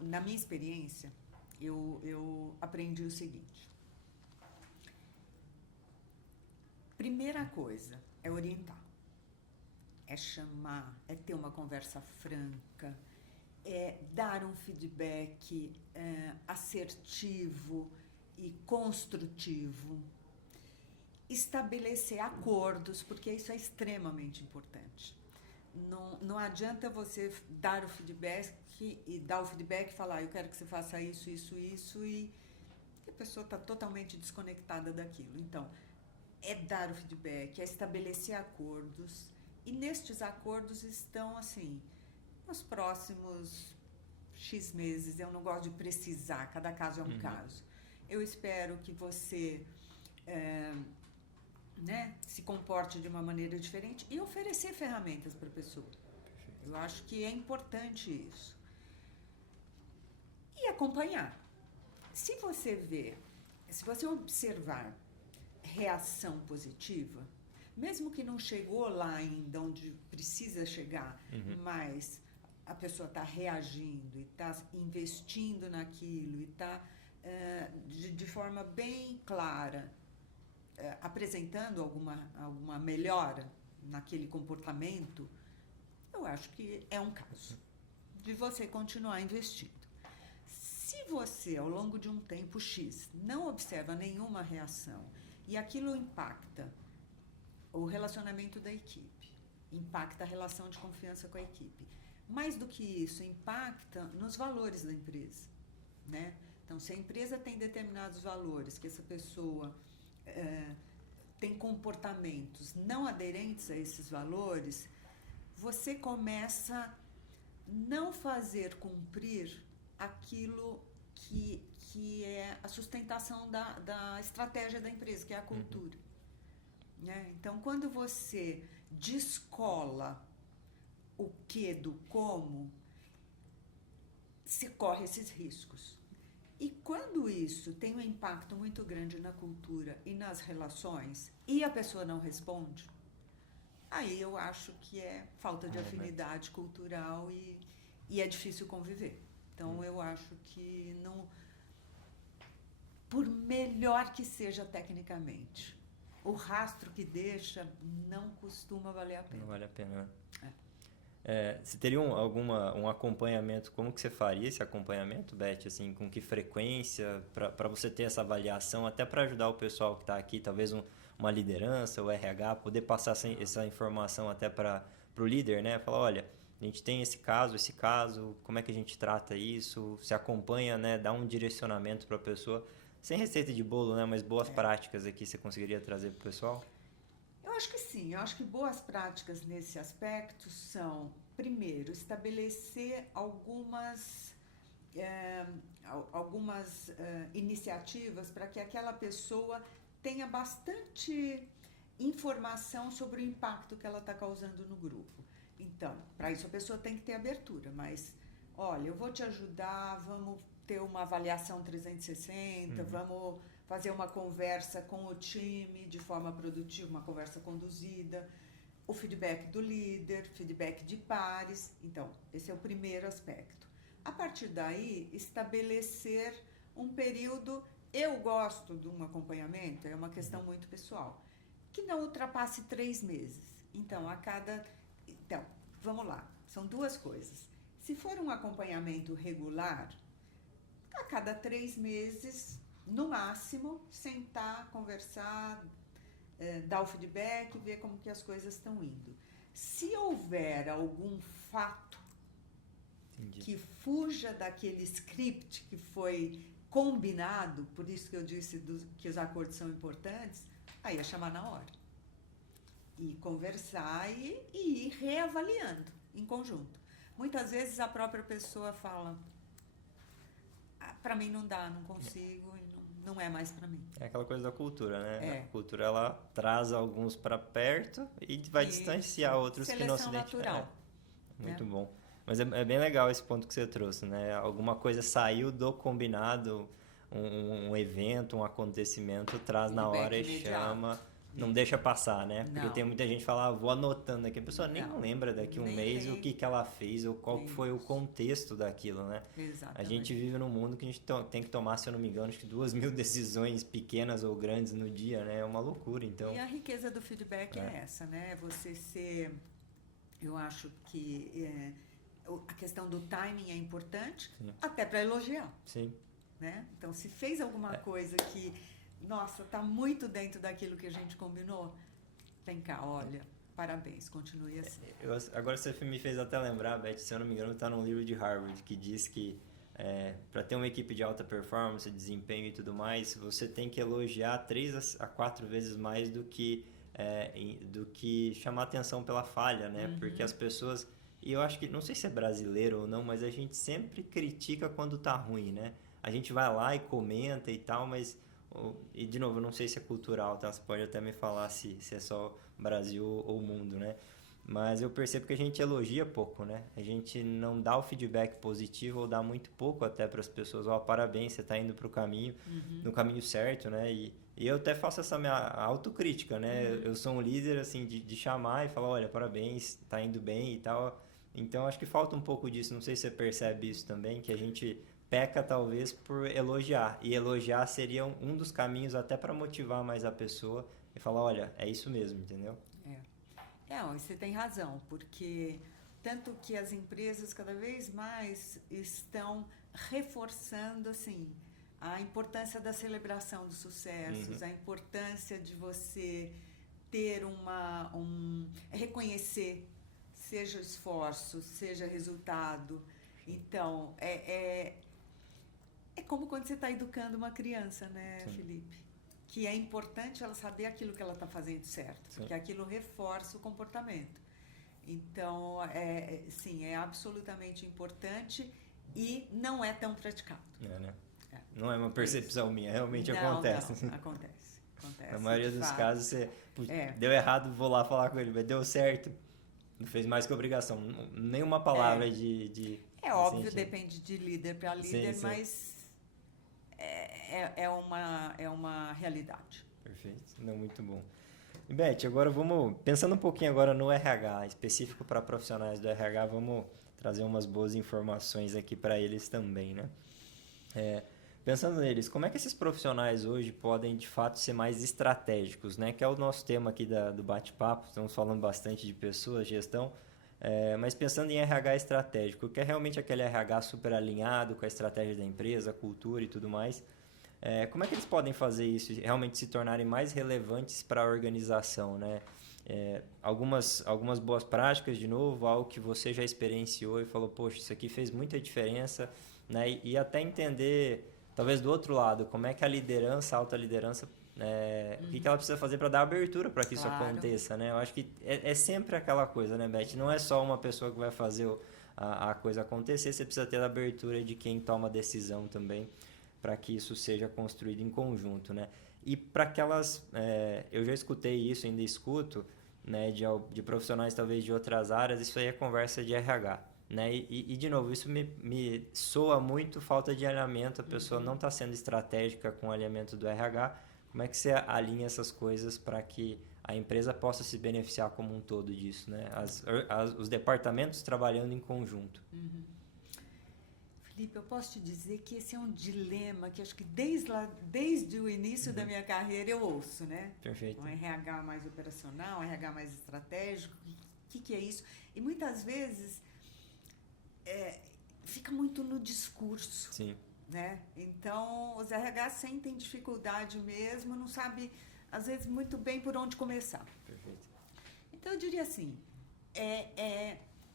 na minha experiência, eu aprendi o seguinte. Primeira coisa é orientar, é chamar, é ter uma conversa franca, é dar um feedback assertivo e construtivo, estabelecer acordos, porque isso é extremamente importante. Não adianta você dar o feedback e falar, eu quero que você faça isso, e a pessoa está totalmente desconectada daquilo. Então, é dar o feedback, é estabelecer acordos, e nestes acordos estão, assim, nos próximos X meses, eu não gosto de precisar, cada caso é um caso. Eu espero que você se comporte de uma maneira diferente e oferecer ferramentas para a pessoa. Eu acho que é importante isso. E acompanhar. Se você observar reação positiva, mesmo que não chegou lá ainda onde precisa chegar, mas a pessoa está reagindo e está investindo naquilo e está de forma bem clara apresentando alguma melhora naquele comportamento, eu acho que é um caso de você continuar investindo. Se você, ao longo de um tempo X, não observa nenhuma reação e aquilo impacta o relacionamento da equipe, impacta a relação de confiança com a equipe. Mais do que isso, impacta nos valores da empresa, né? Então, se a empresa tem determinados valores, que essa pessoa tem comportamentos não aderentes a esses valores, você começa a não fazer cumprir aquilo que é a sustentação da estratégia da empresa, que é a cultura. Né? Então, quando você descola o que do como, se corre esses riscos. E quando isso tem um impacto muito grande na cultura e nas relações, e a pessoa não responde, aí eu acho que é falta de afinidade cultural e é difícil conviver. Então, eu acho que não... Por melhor que seja tecnicamente, o rastro que deixa não costuma valer a pena. Não vale a pena, né? Você teria um acompanhamento? Como que você faria esse acompanhamento, Beth? Assim, com que frequência? Para você ter essa avaliação, até para ajudar o pessoal que está aqui, talvez uma liderança, o RH, poder passar essa informação até para o líder, né? Falar, olha, a gente tem esse caso, como é que a gente trata isso? Se acompanha, né? Dá um direcionamento para a pessoa. Sem receita de bolo, né? Mas boas práticas aqui você conseguiria trazer para o pessoal? Eu acho que sim. Eu acho que boas práticas nesse aspecto são, primeiro, estabelecer algumas algumas iniciativas para que aquela pessoa tenha bastante informação sobre o impacto que ela está causando no grupo. Então, para isso a pessoa tem que ter abertura, mas, olha, eu vou te ajudar, vamos ter uma avaliação 360, vamos fazer uma conversa com o time de forma produtiva, uma conversa conduzida, o feedback do líder, feedback de pares. Então, esse é o primeiro aspecto. A partir daí, estabelecer um período. Eu gosto de um acompanhamento, é uma questão muito pessoal, que não ultrapasse 3 meses. Então, Então, vamos lá, são 2 coisas. Se for um acompanhamento regular, a cada 3 meses, no máximo, sentar, conversar, dar o feedback, ver como que as coisas estão indo. Se houver algum fato que fuja daquele script que foi combinado, por isso que eu disse que os acordos são importantes, aí é chamar na hora. E conversar e ir reavaliando em conjunto. Muitas vezes a própria pessoa fala, para mim não dá, não consigo, não é mais para mim. É aquela coisa da cultura, né? É. A cultura, ela traz alguns para perto e vai distanciar outros que não se identificam. Natural. Muito bom. Mas é bem legal esse ponto que você trouxe, né? Alguma coisa saiu do combinado, um evento, um acontecimento, traz na hora e chama, não deixa passar, né? Porque tem muita gente que fala, vou anotando aqui, a pessoa nem lembra daqui um mês o que ela fez ou qual foi o contexto daquilo, né? Exatamente. A gente vive num mundo que a gente tem que tomar, se eu não me engano, acho que 2.000 decisões pequenas ou grandes no dia, né? É uma loucura, então... E a riqueza do feedback é essa, né? Você ser... Eu acho que... a questão do timing é importante, até para elogiar. Sim. Né? Então, se fez alguma coisa que, nossa, está muito dentro daquilo que a gente combinou, vem cá, olha, parabéns, continue assim. Agora você me fez até lembrar, Beth, se eu não me engano, está num livro de Harvard que diz que para ter uma equipe de alta performance, desempenho e tudo mais, você tem que elogiar 3 a 4 vezes mais do que chamar atenção pela falha, né? Porque as pessoas... E eu acho que, não sei se é brasileiro ou não, mas a gente sempre critica quando tá ruim, né? A gente vai lá e comenta e tal, mas... E, de novo, eu não sei se é cultural, tá? Você pode até me falar se é só Brasil ou mundo, né? Mas eu percebo que a gente elogia pouco, né? A gente não dá o feedback positivo ou dá muito pouco até para as pessoas. Ó, parabéns, você tá indo pro caminho, no caminho certo, né? E eu até faço essa minha autocrítica, né? Eu sou um líder, assim, de chamar e falar, olha, parabéns, tá indo bem e tal. Então, acho que falta um pouco disso. Não sei se você percebe isso também, que a gente peca, talvez, por elogiar. E elogiar seria um dos caminhos até para motivar mais a pessoa e falar, olha, é isso mesmo, entendeu? Você tem razão, porque tanto que as empresas cada vez mais estão reforçando, assim, a importância da celebração dos sucessos, a importância de você ter reconhecer, seja esforço, seja resultado. Então, é como quando você está educando uma criança, né, Sim. Felipe? Que é importante ela saber aquilo que ela está fazendo certo, porque aquilo reforça o comportamento. Então, sim, é absolutamente importante e não é tão praticado. Né? Não é uma percepção minha, realmente acontece. Não, acontece. Na maioria dos casos, você deu errado, vou lá falar com ele, mas deu certo. Não fez mais que obrigação. Nenhuma palavra de óbvio, depende de líder para líder, sim. Mas é uma realidade. Perfeito. Não, muito bom. E, Beth, agora pensando um pouquinho agora no RH, específico para profissionais do RH, vamos trazer umas boas informações aqui para eles também, né? Pensando neles, como é que esses profissionais hoje podem, de fato, ser mais estratégicos, né? Que é o nosso tema aqui do bate-papo, estamos falando bastante de pessoas, gestão, mas pensando em RH estratégico, que é realmente aquele RH super alinhado com a estratégia da empresa, a cultura e tudo mais, como é que eles podem fazer isso e realmente se tornarem mais relevantes para a organização, né? Algumas boas práticas, de novo, algo que você já experienciou e falou, poxa, isso aqui fez muita diferença, né? E até entender, talvez do outro lado, como é que a liderança, a alta liderança, o que ela precisa fazer para dar abertura para que isso aconteça, né? Eu acho que é sempre aquela coisa, né, Beth? Não é só uma pessoa que vai fazer a coisa acontecer, você precisa ter a abertura de quem toma a decisão também, para que isso seja construído em conjunto, né? E para aquelas... eu já escutei isso, ainda escuto, né, de profissionais talvez de outras áreas, isso aí é conversa de RH. Né? E de novo, isso me soa muito falta de alinhamento, a pessoa não está sendo estratégica com o alinhamento do RH. Como é que você alinha essas coisas para que a empresa possa se beneficiar como um todo disso, né? Os departamentos trabalhando em conjunto. Felipe, eu posso te dizer que esse é um dilema que acho que desde o início da minha carreira eu ouço, né? Perfeito. Um RH mais operacional, um RH mais estratégico, o que é isso? E muitas vezes fica muito no discurso. Sim. Né? Então, os RH sentem dificuldade mesmo, não sabe, às vezes, muito bem por onde começar. Perfeito. Então, eu diria assim,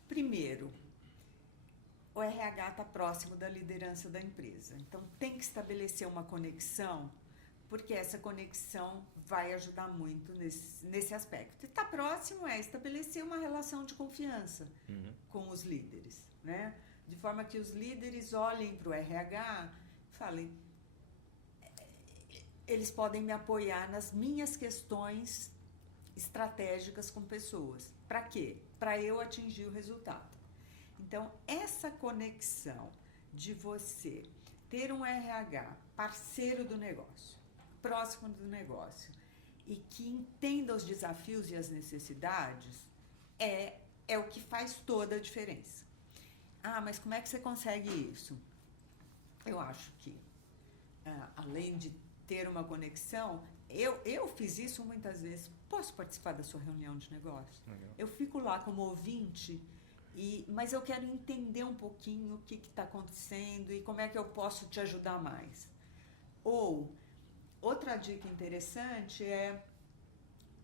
primeiro, o RH está próximo da liderança da empresa. Então, tem que estabelecer uma conexão, porque essa conexão vai ajudar muito nesse aspecto. E estar próximo é estabelecer uma relação de confiança com os líderes, né? De forma que os líderes olhem para o RH e falem, eles podem me apoiar nas minhas questões estratégicas com pessoas. Para quê? Para eu atingir o resultado. Então, essa conexão de você ter um RH parceiro do negócio, próximo do negócio, e que entenda os desafios e as necessidades, é o que faz toda a diferença. Mas como é que você consegue isso? Eu acho que, além de ter uma conexão, eu fiz isso muitas vezes. Posso participar da sua reunião de negócio? Eu fico lá como ouvinte, mas eu quero entender um pouquinho o que está acontecendo e como é que eu posso te ajudar mais. Ou, outra dica interessante é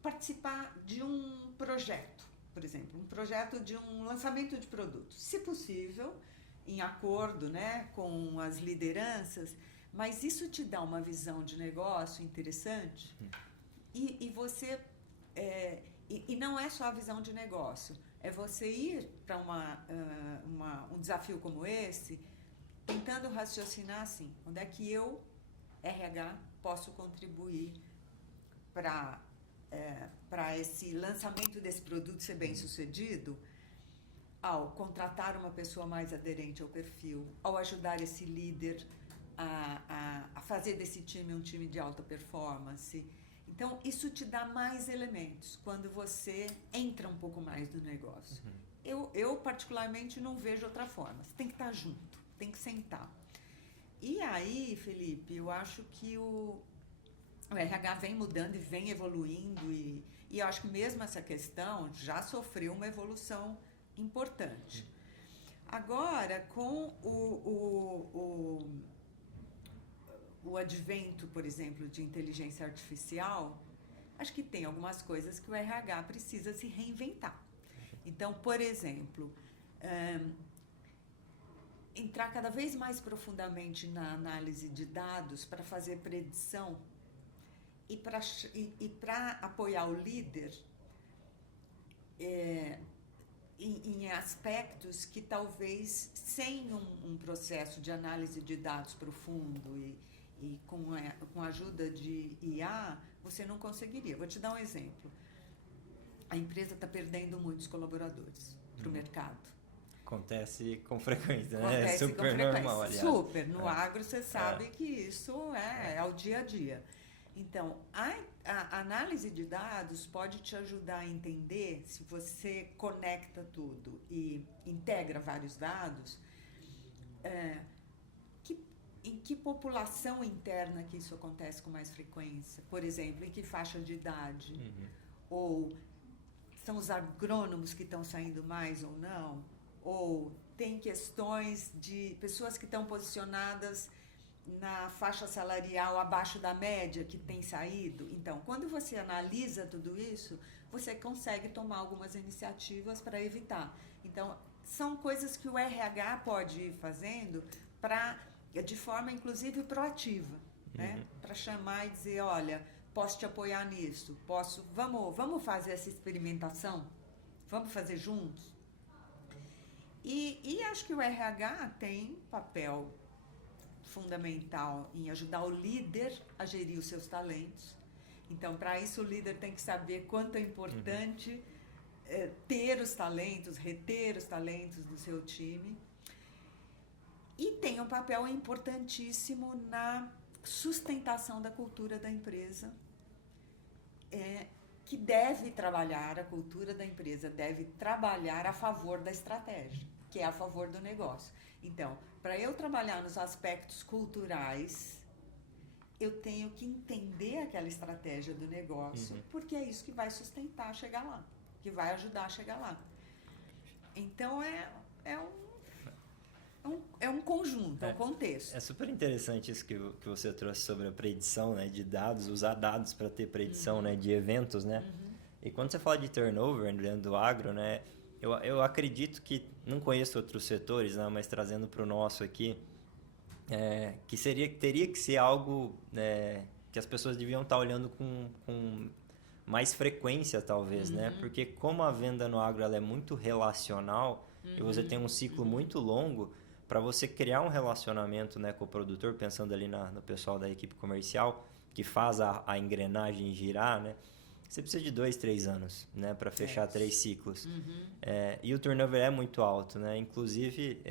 participar de um projeto. Por exemplo, um projeto de um lançamento de produto, se possível, em acordo, né, com as lideranças, mas isso te dá uma visão de negócio interessante e você... E não é só a visão de negócio, é você ir para um desafio como esse, tentando raciocinar assim, onde é que eu, RH, posso contribuir para esse lançamento desse produto ser bem sucedido, ao contratar uma pessoa mais aderente ao perfil, ao ajudar esse líder a fazer desse time um time de alta performance. Então, isso te dá mais elementos quando você entra um pouco mais no negócio. Eu particularmente, não vejo outra forma. Você tem que estar junto, tem que sentar. E aí, Felipe, eu acho que o RH vem mudando e vem evoluindo e eu acho que mesmo essa questão já sofreu uma evolução importante. Agora, com o advento, por exemplo, de inteligência artificial, acho que tem algumas coisas que o RH precisa se reinventar. Então, por exemplo, entrar cada vez mais profundamente na análise de dados para fazer predição e para apoiar o líder em aspectos que talvez sem um processo de análise de dados profundo e com a ajuda de IA, você não conseguiria. Vou te dar um exemplo. A empresa está perdendo muitos colaboradores para o mercado. Acontece com frequência, né? Acontece é super normal, aliás. Super. No agro, você sabe que isso é o dia a dia. Então, a análise de dados pode te ajudar a entender, se você conecta tudo e integra vários dados, em que população interna que isso acontece com mais frequência. Por exemplo, em que faixa de idade. Ou são os agrônomos que estão saindo mais ou não. Ou tem questões de pessoas que estão posicionadas na faixa salarial abaixo da média que tem saído. Então, quando você analisa tudo isso, você consegue tomar algumas iniciativas para evitar. Então, são coisas que o RH pode ir fazendo de forma, inclusive, proativa, né? Para chamar e dizer, olha, posso te apoiar nisso, vamos fazer essa experimentação? Vamos fazer juntos? E acho que o RH tem papel fundamental em ajudar o líder a gerir os seus talentos. Então, para isso, o líder tem que saber quanto é importante ter os talentos, reter os talentos do seu time. E tem um papel importantíssimo na sustentação da cultura da empresa, que deve trabalhar, a cultura da empresa deve trabalhar a favor da estratégia, que é a favor do negócio. Então, para eu trabalhar nos aspectos culturais, eu tenho que entender aquela estratégia do negócio, porque é isso que vai sustentar chegar lá, que vai ajudar a chegar lá. Então, é um conjunto, é um contexto. É super interessante isso que você trouxe sobre a predição, né, de dados, usar dados para ter predição, né, de eventos, né? E quando você fala de turnover dentro do agro, né, eu acredito que, não conheço outros setores, né, mas trazendo para o nosso aqui, que teria que ser algo que as pessoas deviam estar olhando com mais frequência, talvez, né? Porque como a venda no agro ela é muito relacional e você tem um ciclo muito longo, para você criar um relacionamento, né, com o produtor, pensando ali no pessoal da equipe comercial, que faz a engrenagem girar, né? Você precisa de 2, 3 anos, né, para fechar 3 ciclos. E o turnover é muito alto, né? Inclusive,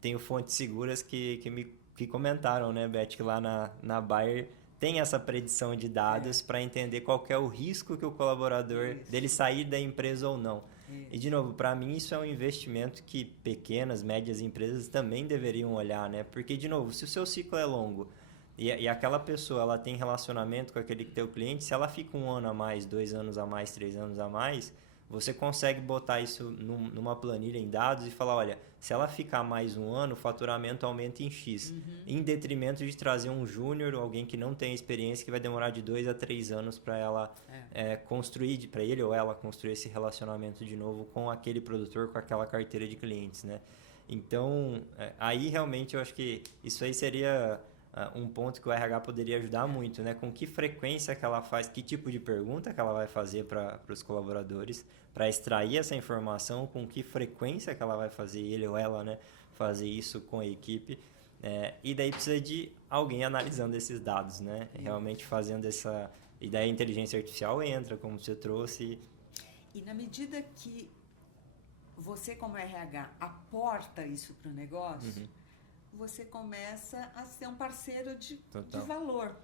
tenho fontes seguras que comentaram, né, Beth, que lá na Bayer tem essa predição de dados para entender qual que é o risco que o colaborador dele sair da empresa ou não. E, de novo, para mim isso é um investimento que pequenas, médias empresas também deveriam olhar, né? Porque, de novo, se o seu ciclo é longo e aquela pessoa ela tem relacionamento com aquele teu cliente, se ela fica 1 ano a mais, 2 anos a mais, 3 anos a mais, você consegue botar isso numa planilha em dados e falar, olha, se ela ficar mais 1 ano, o faturamento aumenta em X, em detrimento de trazer um júnior, alguém que não tem experiência, que vai demorar de 2 a 3 anos para ela construir, para ele ou ela construir esse relacionamento de novo com aquele produtor, com aquela carteira de clientes, né? Então, aí realmente eu acho que isso aí seria um ponto que o RH poderia ajudar muito, né? Com que frequência que ela faz, que tipo de pergunta que ela vai fazer para os colaboradores, para extrair essa informação, com que frequência que ela vai fazer, ele ou ela, né? Fazer isso com a equipe. E daí precisa de alguém analisando esses dados, né? Realmente fazendo essa... E daí a inteligência artificial entra, como você trouxe. E na medida que você, como RH, aporta isso para o negócio, você começa a ser um parceiro de valor.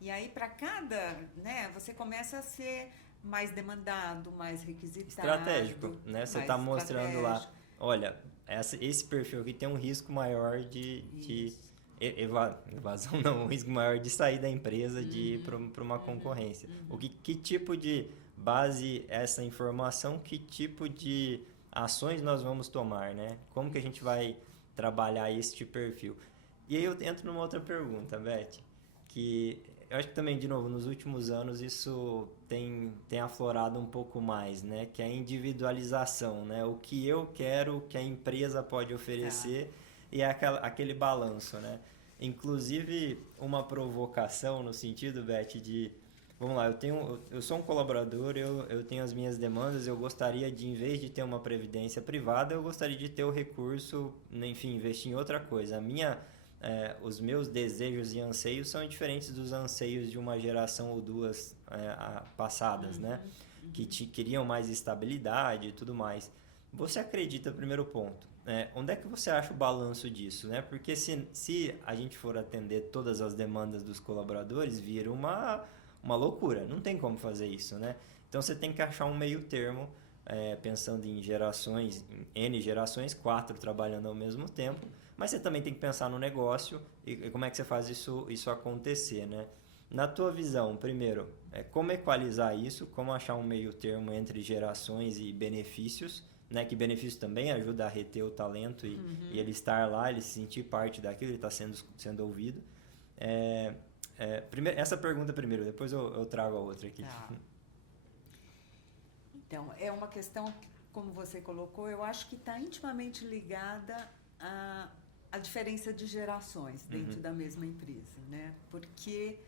E aí, para cada, né, você começa a ser mais demandado, mais requisitado. Estratégico, né? Você está mostrando lá, olha, esse perfil aqui tem um risco maior de evasão, não, um risco maior de sair da empresa, de ir para uma concorrência. Que tipo de base essa informação, que tipo de ações nós vamos tomar, né? Como que a gente vai trabalhar este perfil? E aí eu entro numa outra pergunta, Beth, que eu acho que também, de novo, nos últimos anos isso tem aflorado um pouco mais, né? Que é a individualização, né? O que eu quero, o que a empresa pode oferecer e aquele balanço, né? Inclusive, uma provocação no sentido, Beth, de... Vamos lá, eu sou um colaborador, eu tenho as minhas demandas, eu gostaria de, em vez de ter uma previdência privada, eu gostaria de ter o recurso, enfim, investir em outra coisa. Os meus desejos e anseios são diferentes dos anseios de uma geração ou duas passadas, né? Que queriam mais estabilidade e tudo mais. Você acredita, primeiro ponto, onde é que você acha o balanço disso, né? Porque se a gente for atender todas as demandas dos colaboradores, vira uma loucura, não tem como fazer isso, né? Então você tem que achar um meio termo, pensando em gerações, em N gerações, 4 trabalhando ao mesmo tempo, mas você também tem que pensar no negócio e como é que você faz isso acontecer, né? Na tua visão, primeiro, como equalizar isso, como achar um meio termo entre gerações e benefícios, né? Que benefício também ajuda a reter o talento e ele estar lá, ele se sentir parte daquilo, ele está sendo ouvido. Essa pergunta primeiro, depois eu trago a outra aqui. Tá. Então, é uma questão, como você colocou, eu acho que está intimamente ligada à diferença de gerações dentro da mesma empresa, né? Porque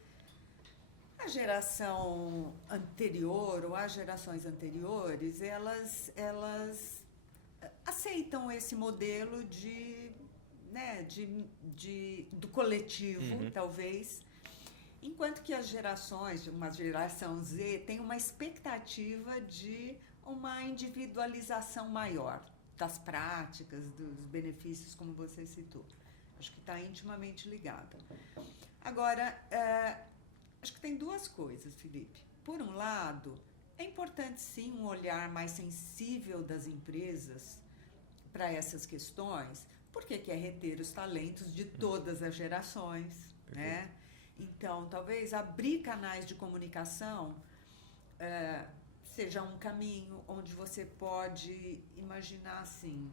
a geração anterior ou as gerações anteriores, elas as aceitam esse modelo do coletivo, talvez, enquanto que as gerações, uma geração Z, tem uma expectativa de uma individualização maior das práticas, dos benefícios, como você citou. Acho que está intimamente ligada. Agora, acho que tem duas coisas, Felipe. Por um lado, é importante, sim, um olhar mais sensível das empresas para essas questões, porque quer reter os talentos de todas as gerações, né? Então, talvez abrir canais de comunicação seja um caminho onde você pode imaginar, assim,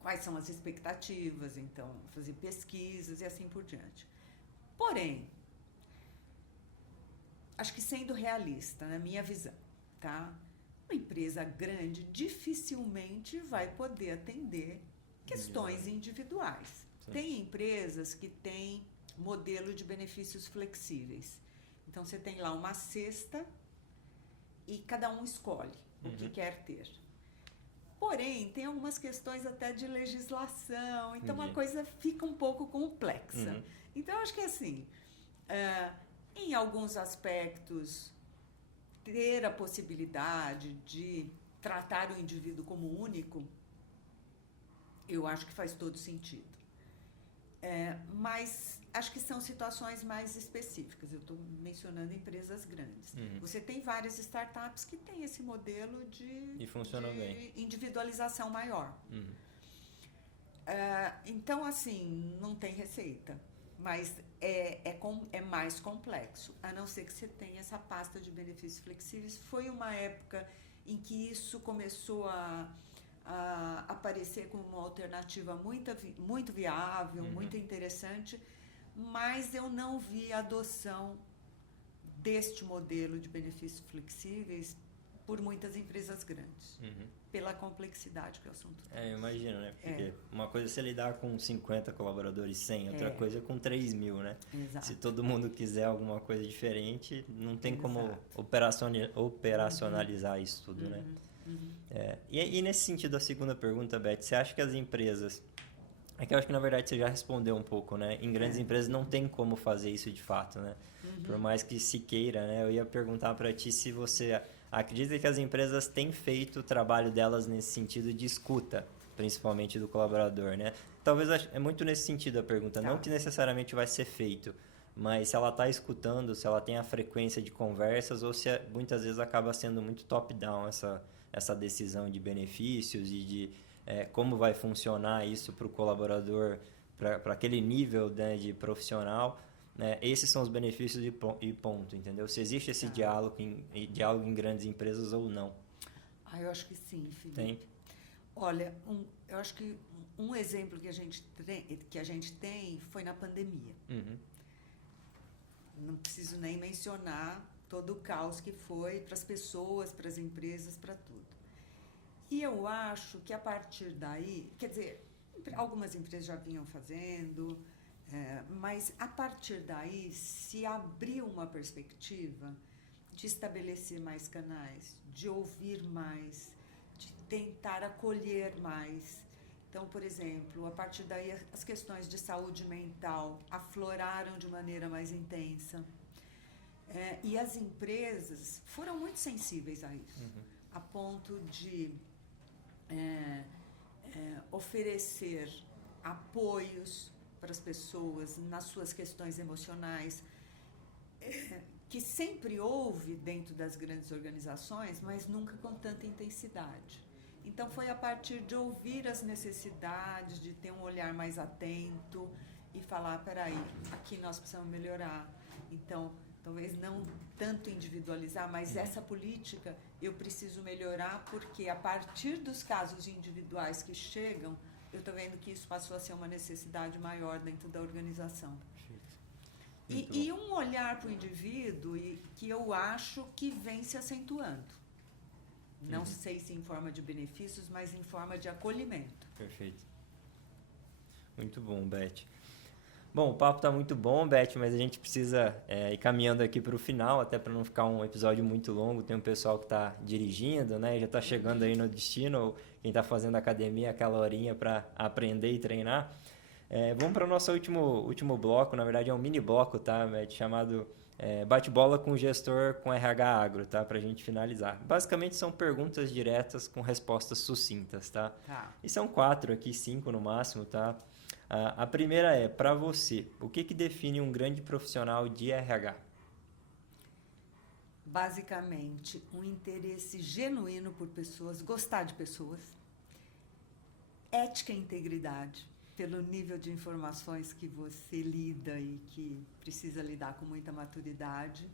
quais são as expectativas, então, fazer pesquisas e assim por diante. Porém, acho que sendo realista, na minha visão, tá? Uma empresa grande dificilmente vai poder atender questões individuais. Sim. Tem empresas que têm modelo de benefícios flexíveis. Então, você tem lá uma cesta e cada um escolhe o que quer ter. Porém, tem algumas questões até de legislação, então a coisa fica um pouco complexa. Então, acho que assim, em alguns aspectos, ter a possibilidade de tratar o indivíduo como único, eu acho que faz todo sentido. Mas acho que são situações mais específicas. Eu estou mencionando empresas grandes. Você tem várias startups que têm esse modelo de individualização maior. Então, assim, não tem receita. Mas é mais complexo, a não ser que você tenha essa pasta de benefícios flexíveis. Foi uma época em que isso começou a aparecer como uma alternativa muito viável, muito interessante, mas eu não vi a adoção deste modelo de benefícios flexíveis por muitas empresas grandes, pela complexidade que o assunto tem. Eu imagino, né? Porque uma coisa é você lidar com 50 colaboradores, 100, outra coisa é com 3 mil, né? Exato. Se todo mundo quiser alguma coisa diferente, não tem como operacionalizar isso tudo, né? E nesse sentido, a segunda pergunta, Beth, você acha que as empresas... É que eu acho que, na verdade, você já respondeu um pouco, né? Em grandes empresas não tem como fazer isso de fato, né? Por mais que se queira, né? Eu ia perguntar para ti se você acredita que as empresas têm feito o trabalho delas nesse sentido de escuta, principalmente do colaborador, né? Talvez é muito nesse sentido a pergunta, não que necessariamente vai ser feito, mas se ela está escutando, se ela tem a frequência de conversas ou se muitas vezes acaba sendo muito top-down essa decisão de benefícios e de como vai funcionar isso para o colaborador, para aquele nível, né, de profissional, né? Esses são os benefícios e ponto, entendeu? Se existe esse diálogo em grandes empresas ou não. Eu acho que sim, Felipe. Tem? Olha, eu acho que um exemplo que a gente tem foi na pandemia. Não preciso nem mencionar todo o caos que foi para as pessoas, para as empresas, para tudo. E eu acho que a partir daí, quer dizer, algumas empresas já vinham fazendo, mas a partir daí se abriu uma perspectiva de estabelecer mais canais, de ouvir mais, de tentar acolher mais. Então, por exemplo, a partir daí as questões de saúde mental afloraram de maneira mais intensa. E as empresas foram muito sensíveis a isso, a ponto de oferecer apoios para as pessoas nas suas questões emocionais, que sempre houve dentro das grandes organizações, mas nunca com tanta intensidade. Então, foi a partir de ouvir as necessidades, de ter um olhar mais atento e falar, peraí, aqui nós precisamos melhorar. Então, talvez não tanto individualizar, mas essa política eu preciso melhorar, porque a partir dos casos individuais que chegam, eu estou vendo que isso passou a ser uma necessidade maior dentro da organização. E um olhar para o indivíduo que eu acho que vem se acentuando. Não sei se em forma de benefícios, mas em forma de acolhimento. Perfeito. Muito bom, Beth. Bom, o papo está muito bom, Beth, mas a gente precisa ir caminhando aqui para o final, até para não ficar um episódio muito longo. Tem um pessoal que está dirigindo, né? Já está chegando aí no destino, ou quem está fazendo academia, aquela horinha para aprender e treinar. Vamos para o nosso último bloco, na verdade é um mini bloco, tá, Beth? Chamado Bate-Bola com o Gestor com RH Agro, tá? Para a gente finalizar. Basicamente são perguntas diretas com respostas sucintas, tá? E são 4 aqui, 5 no máximo, tá? A primeira é, para você, o que define um grande profissional de RH? Basicamente, um interesse genuíno por pessoas, gostar de pessoas, ética e integridade, pelo nível de informações que você lida e que precisa lidar com muita maturidade,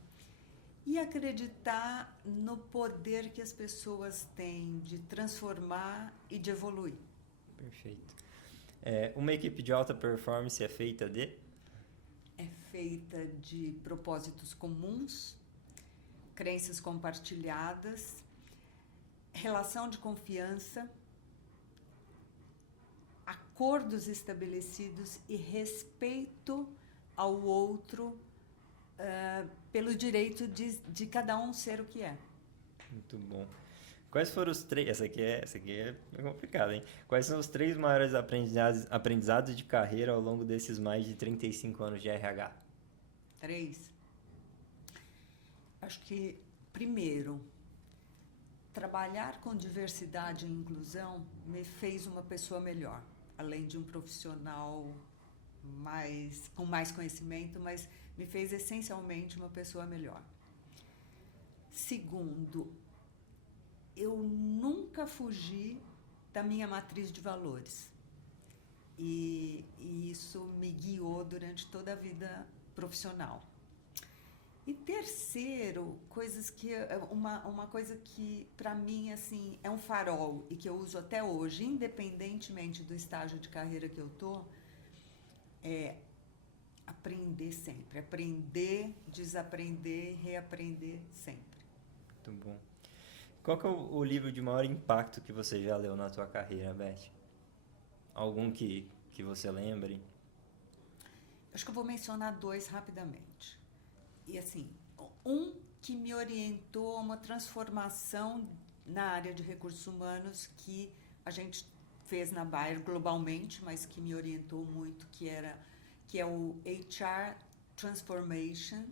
e acreditar no poder que as pessoas têm de transformar e de evoluir. Perfeito. Uma equipe de alta performance é feita de? É feita de propósitos comuns, crenças compartilhadas, relação de confiança, acordos estabelecidos e respeito ao outro pelo direito de cada um ser o que é. Muito bom. Quais foram os 3... Essa aqui é complicada, hein? Quais são os 3 maiores aprendizados de carreira ao longo desses mais de 35 anos de RH? 3. Acho que, primeiro, trabalhar com diversidade e inclusão me fez uma pessoa melhor, além de um profissional com mais conhecimento, mas me fez essencialmente uma pessoa melhor. Segundo, eu nunca fugi da minha matriz de valores. E isso me guiou durante toda a vida profissional. E terceiro, uma coisa que para mim assim, é um farol e que eu uso até hoje, independentemente do estágio de carreira que eu tô, é aprender sempre. Aprender, desaprender, reaprender sempre. Muito bom. Qual que é o livro de maior impacto que você já leu na tua carreira, Beth? Algum que você lembre? Acho que eu vou mencionar 2 rapidamente. E assim, um que me orientou a uma transformação na área de recursos humanos que a gente fez na Bayer globalmente, mas que me orientou muito, que é o HR Transformation,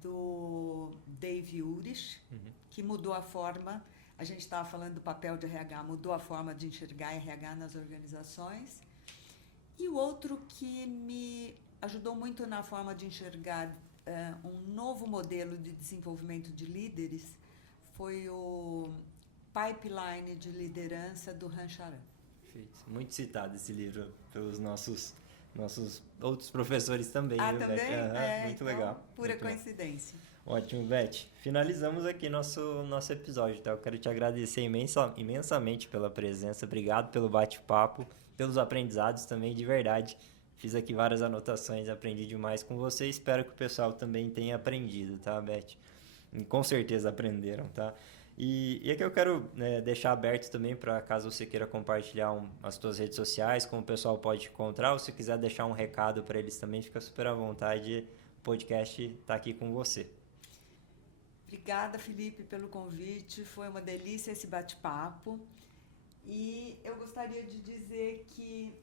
do Dave Urich, que mudou a forma, a gente estava falando do papel de RH, mudou a forma de enxergar RH nas organizações. E o outro que me ajudou muito na forma de enxergar um novo modelo de desenvolvimento de líderes foi o Pipeline de Liderança do Rancharan. Perfeito. Muito citado esse livro pelos nossos outros professores também. Ah, viu, também? Beth? Muito legal. Pura muito coincidência. Bom. Ótimo, Beth. Finalizamos aqui nosso episódio, tá? Eu quero te agradecer imensamente pela presença. Obrigado pelo bate-papo, pelos aprendizados também, de verdade. Fiz aqui várias anotações, aprendi demais com você. Espero que o pessoal também tenha aprendido, tá, Beth? E com certeza aprenderam, tá? E aqui eu quero deixar aberto também para caso você queira compartilhar as suas redes sociais, como o pessoal pode te encontrar, ou se quiser deixar um recado para eles também, fica super à vontade, o podcast está aqui com você. Obrigada, Felipe, pelo convite, foi uma delícia esse bate-papo e eu gostaria de dizer que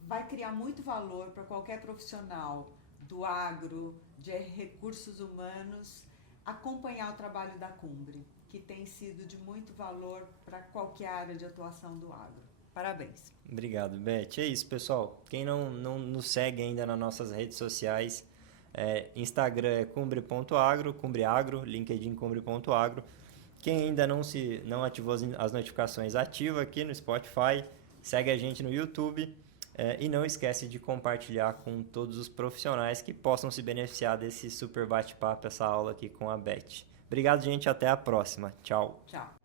vai criar muito valor para qualquer profissional do agro, de recursos humanos, acompanhar o trabalho da Cumbre, que tem sido de muito valor para qualquer área de atuação do agro. Parabéns. Obrigado, Beth. É isso, pessoal. Quem não nos segue ainda nas nossas redes sociais, Instagram é cumbre.agro, cumbreagro, LinkedIn cumbre.agro. Quem ainda não ativou as notificações, ativa aqui no Spotify, segue a gente no YouTube e não esquece de compartilhar com todos os profissionais que possam se beneficiar desse super bate-papo, essa aula aqui com a Beth. Obrigado, gente. Até a próxima. Tchau. Tchau.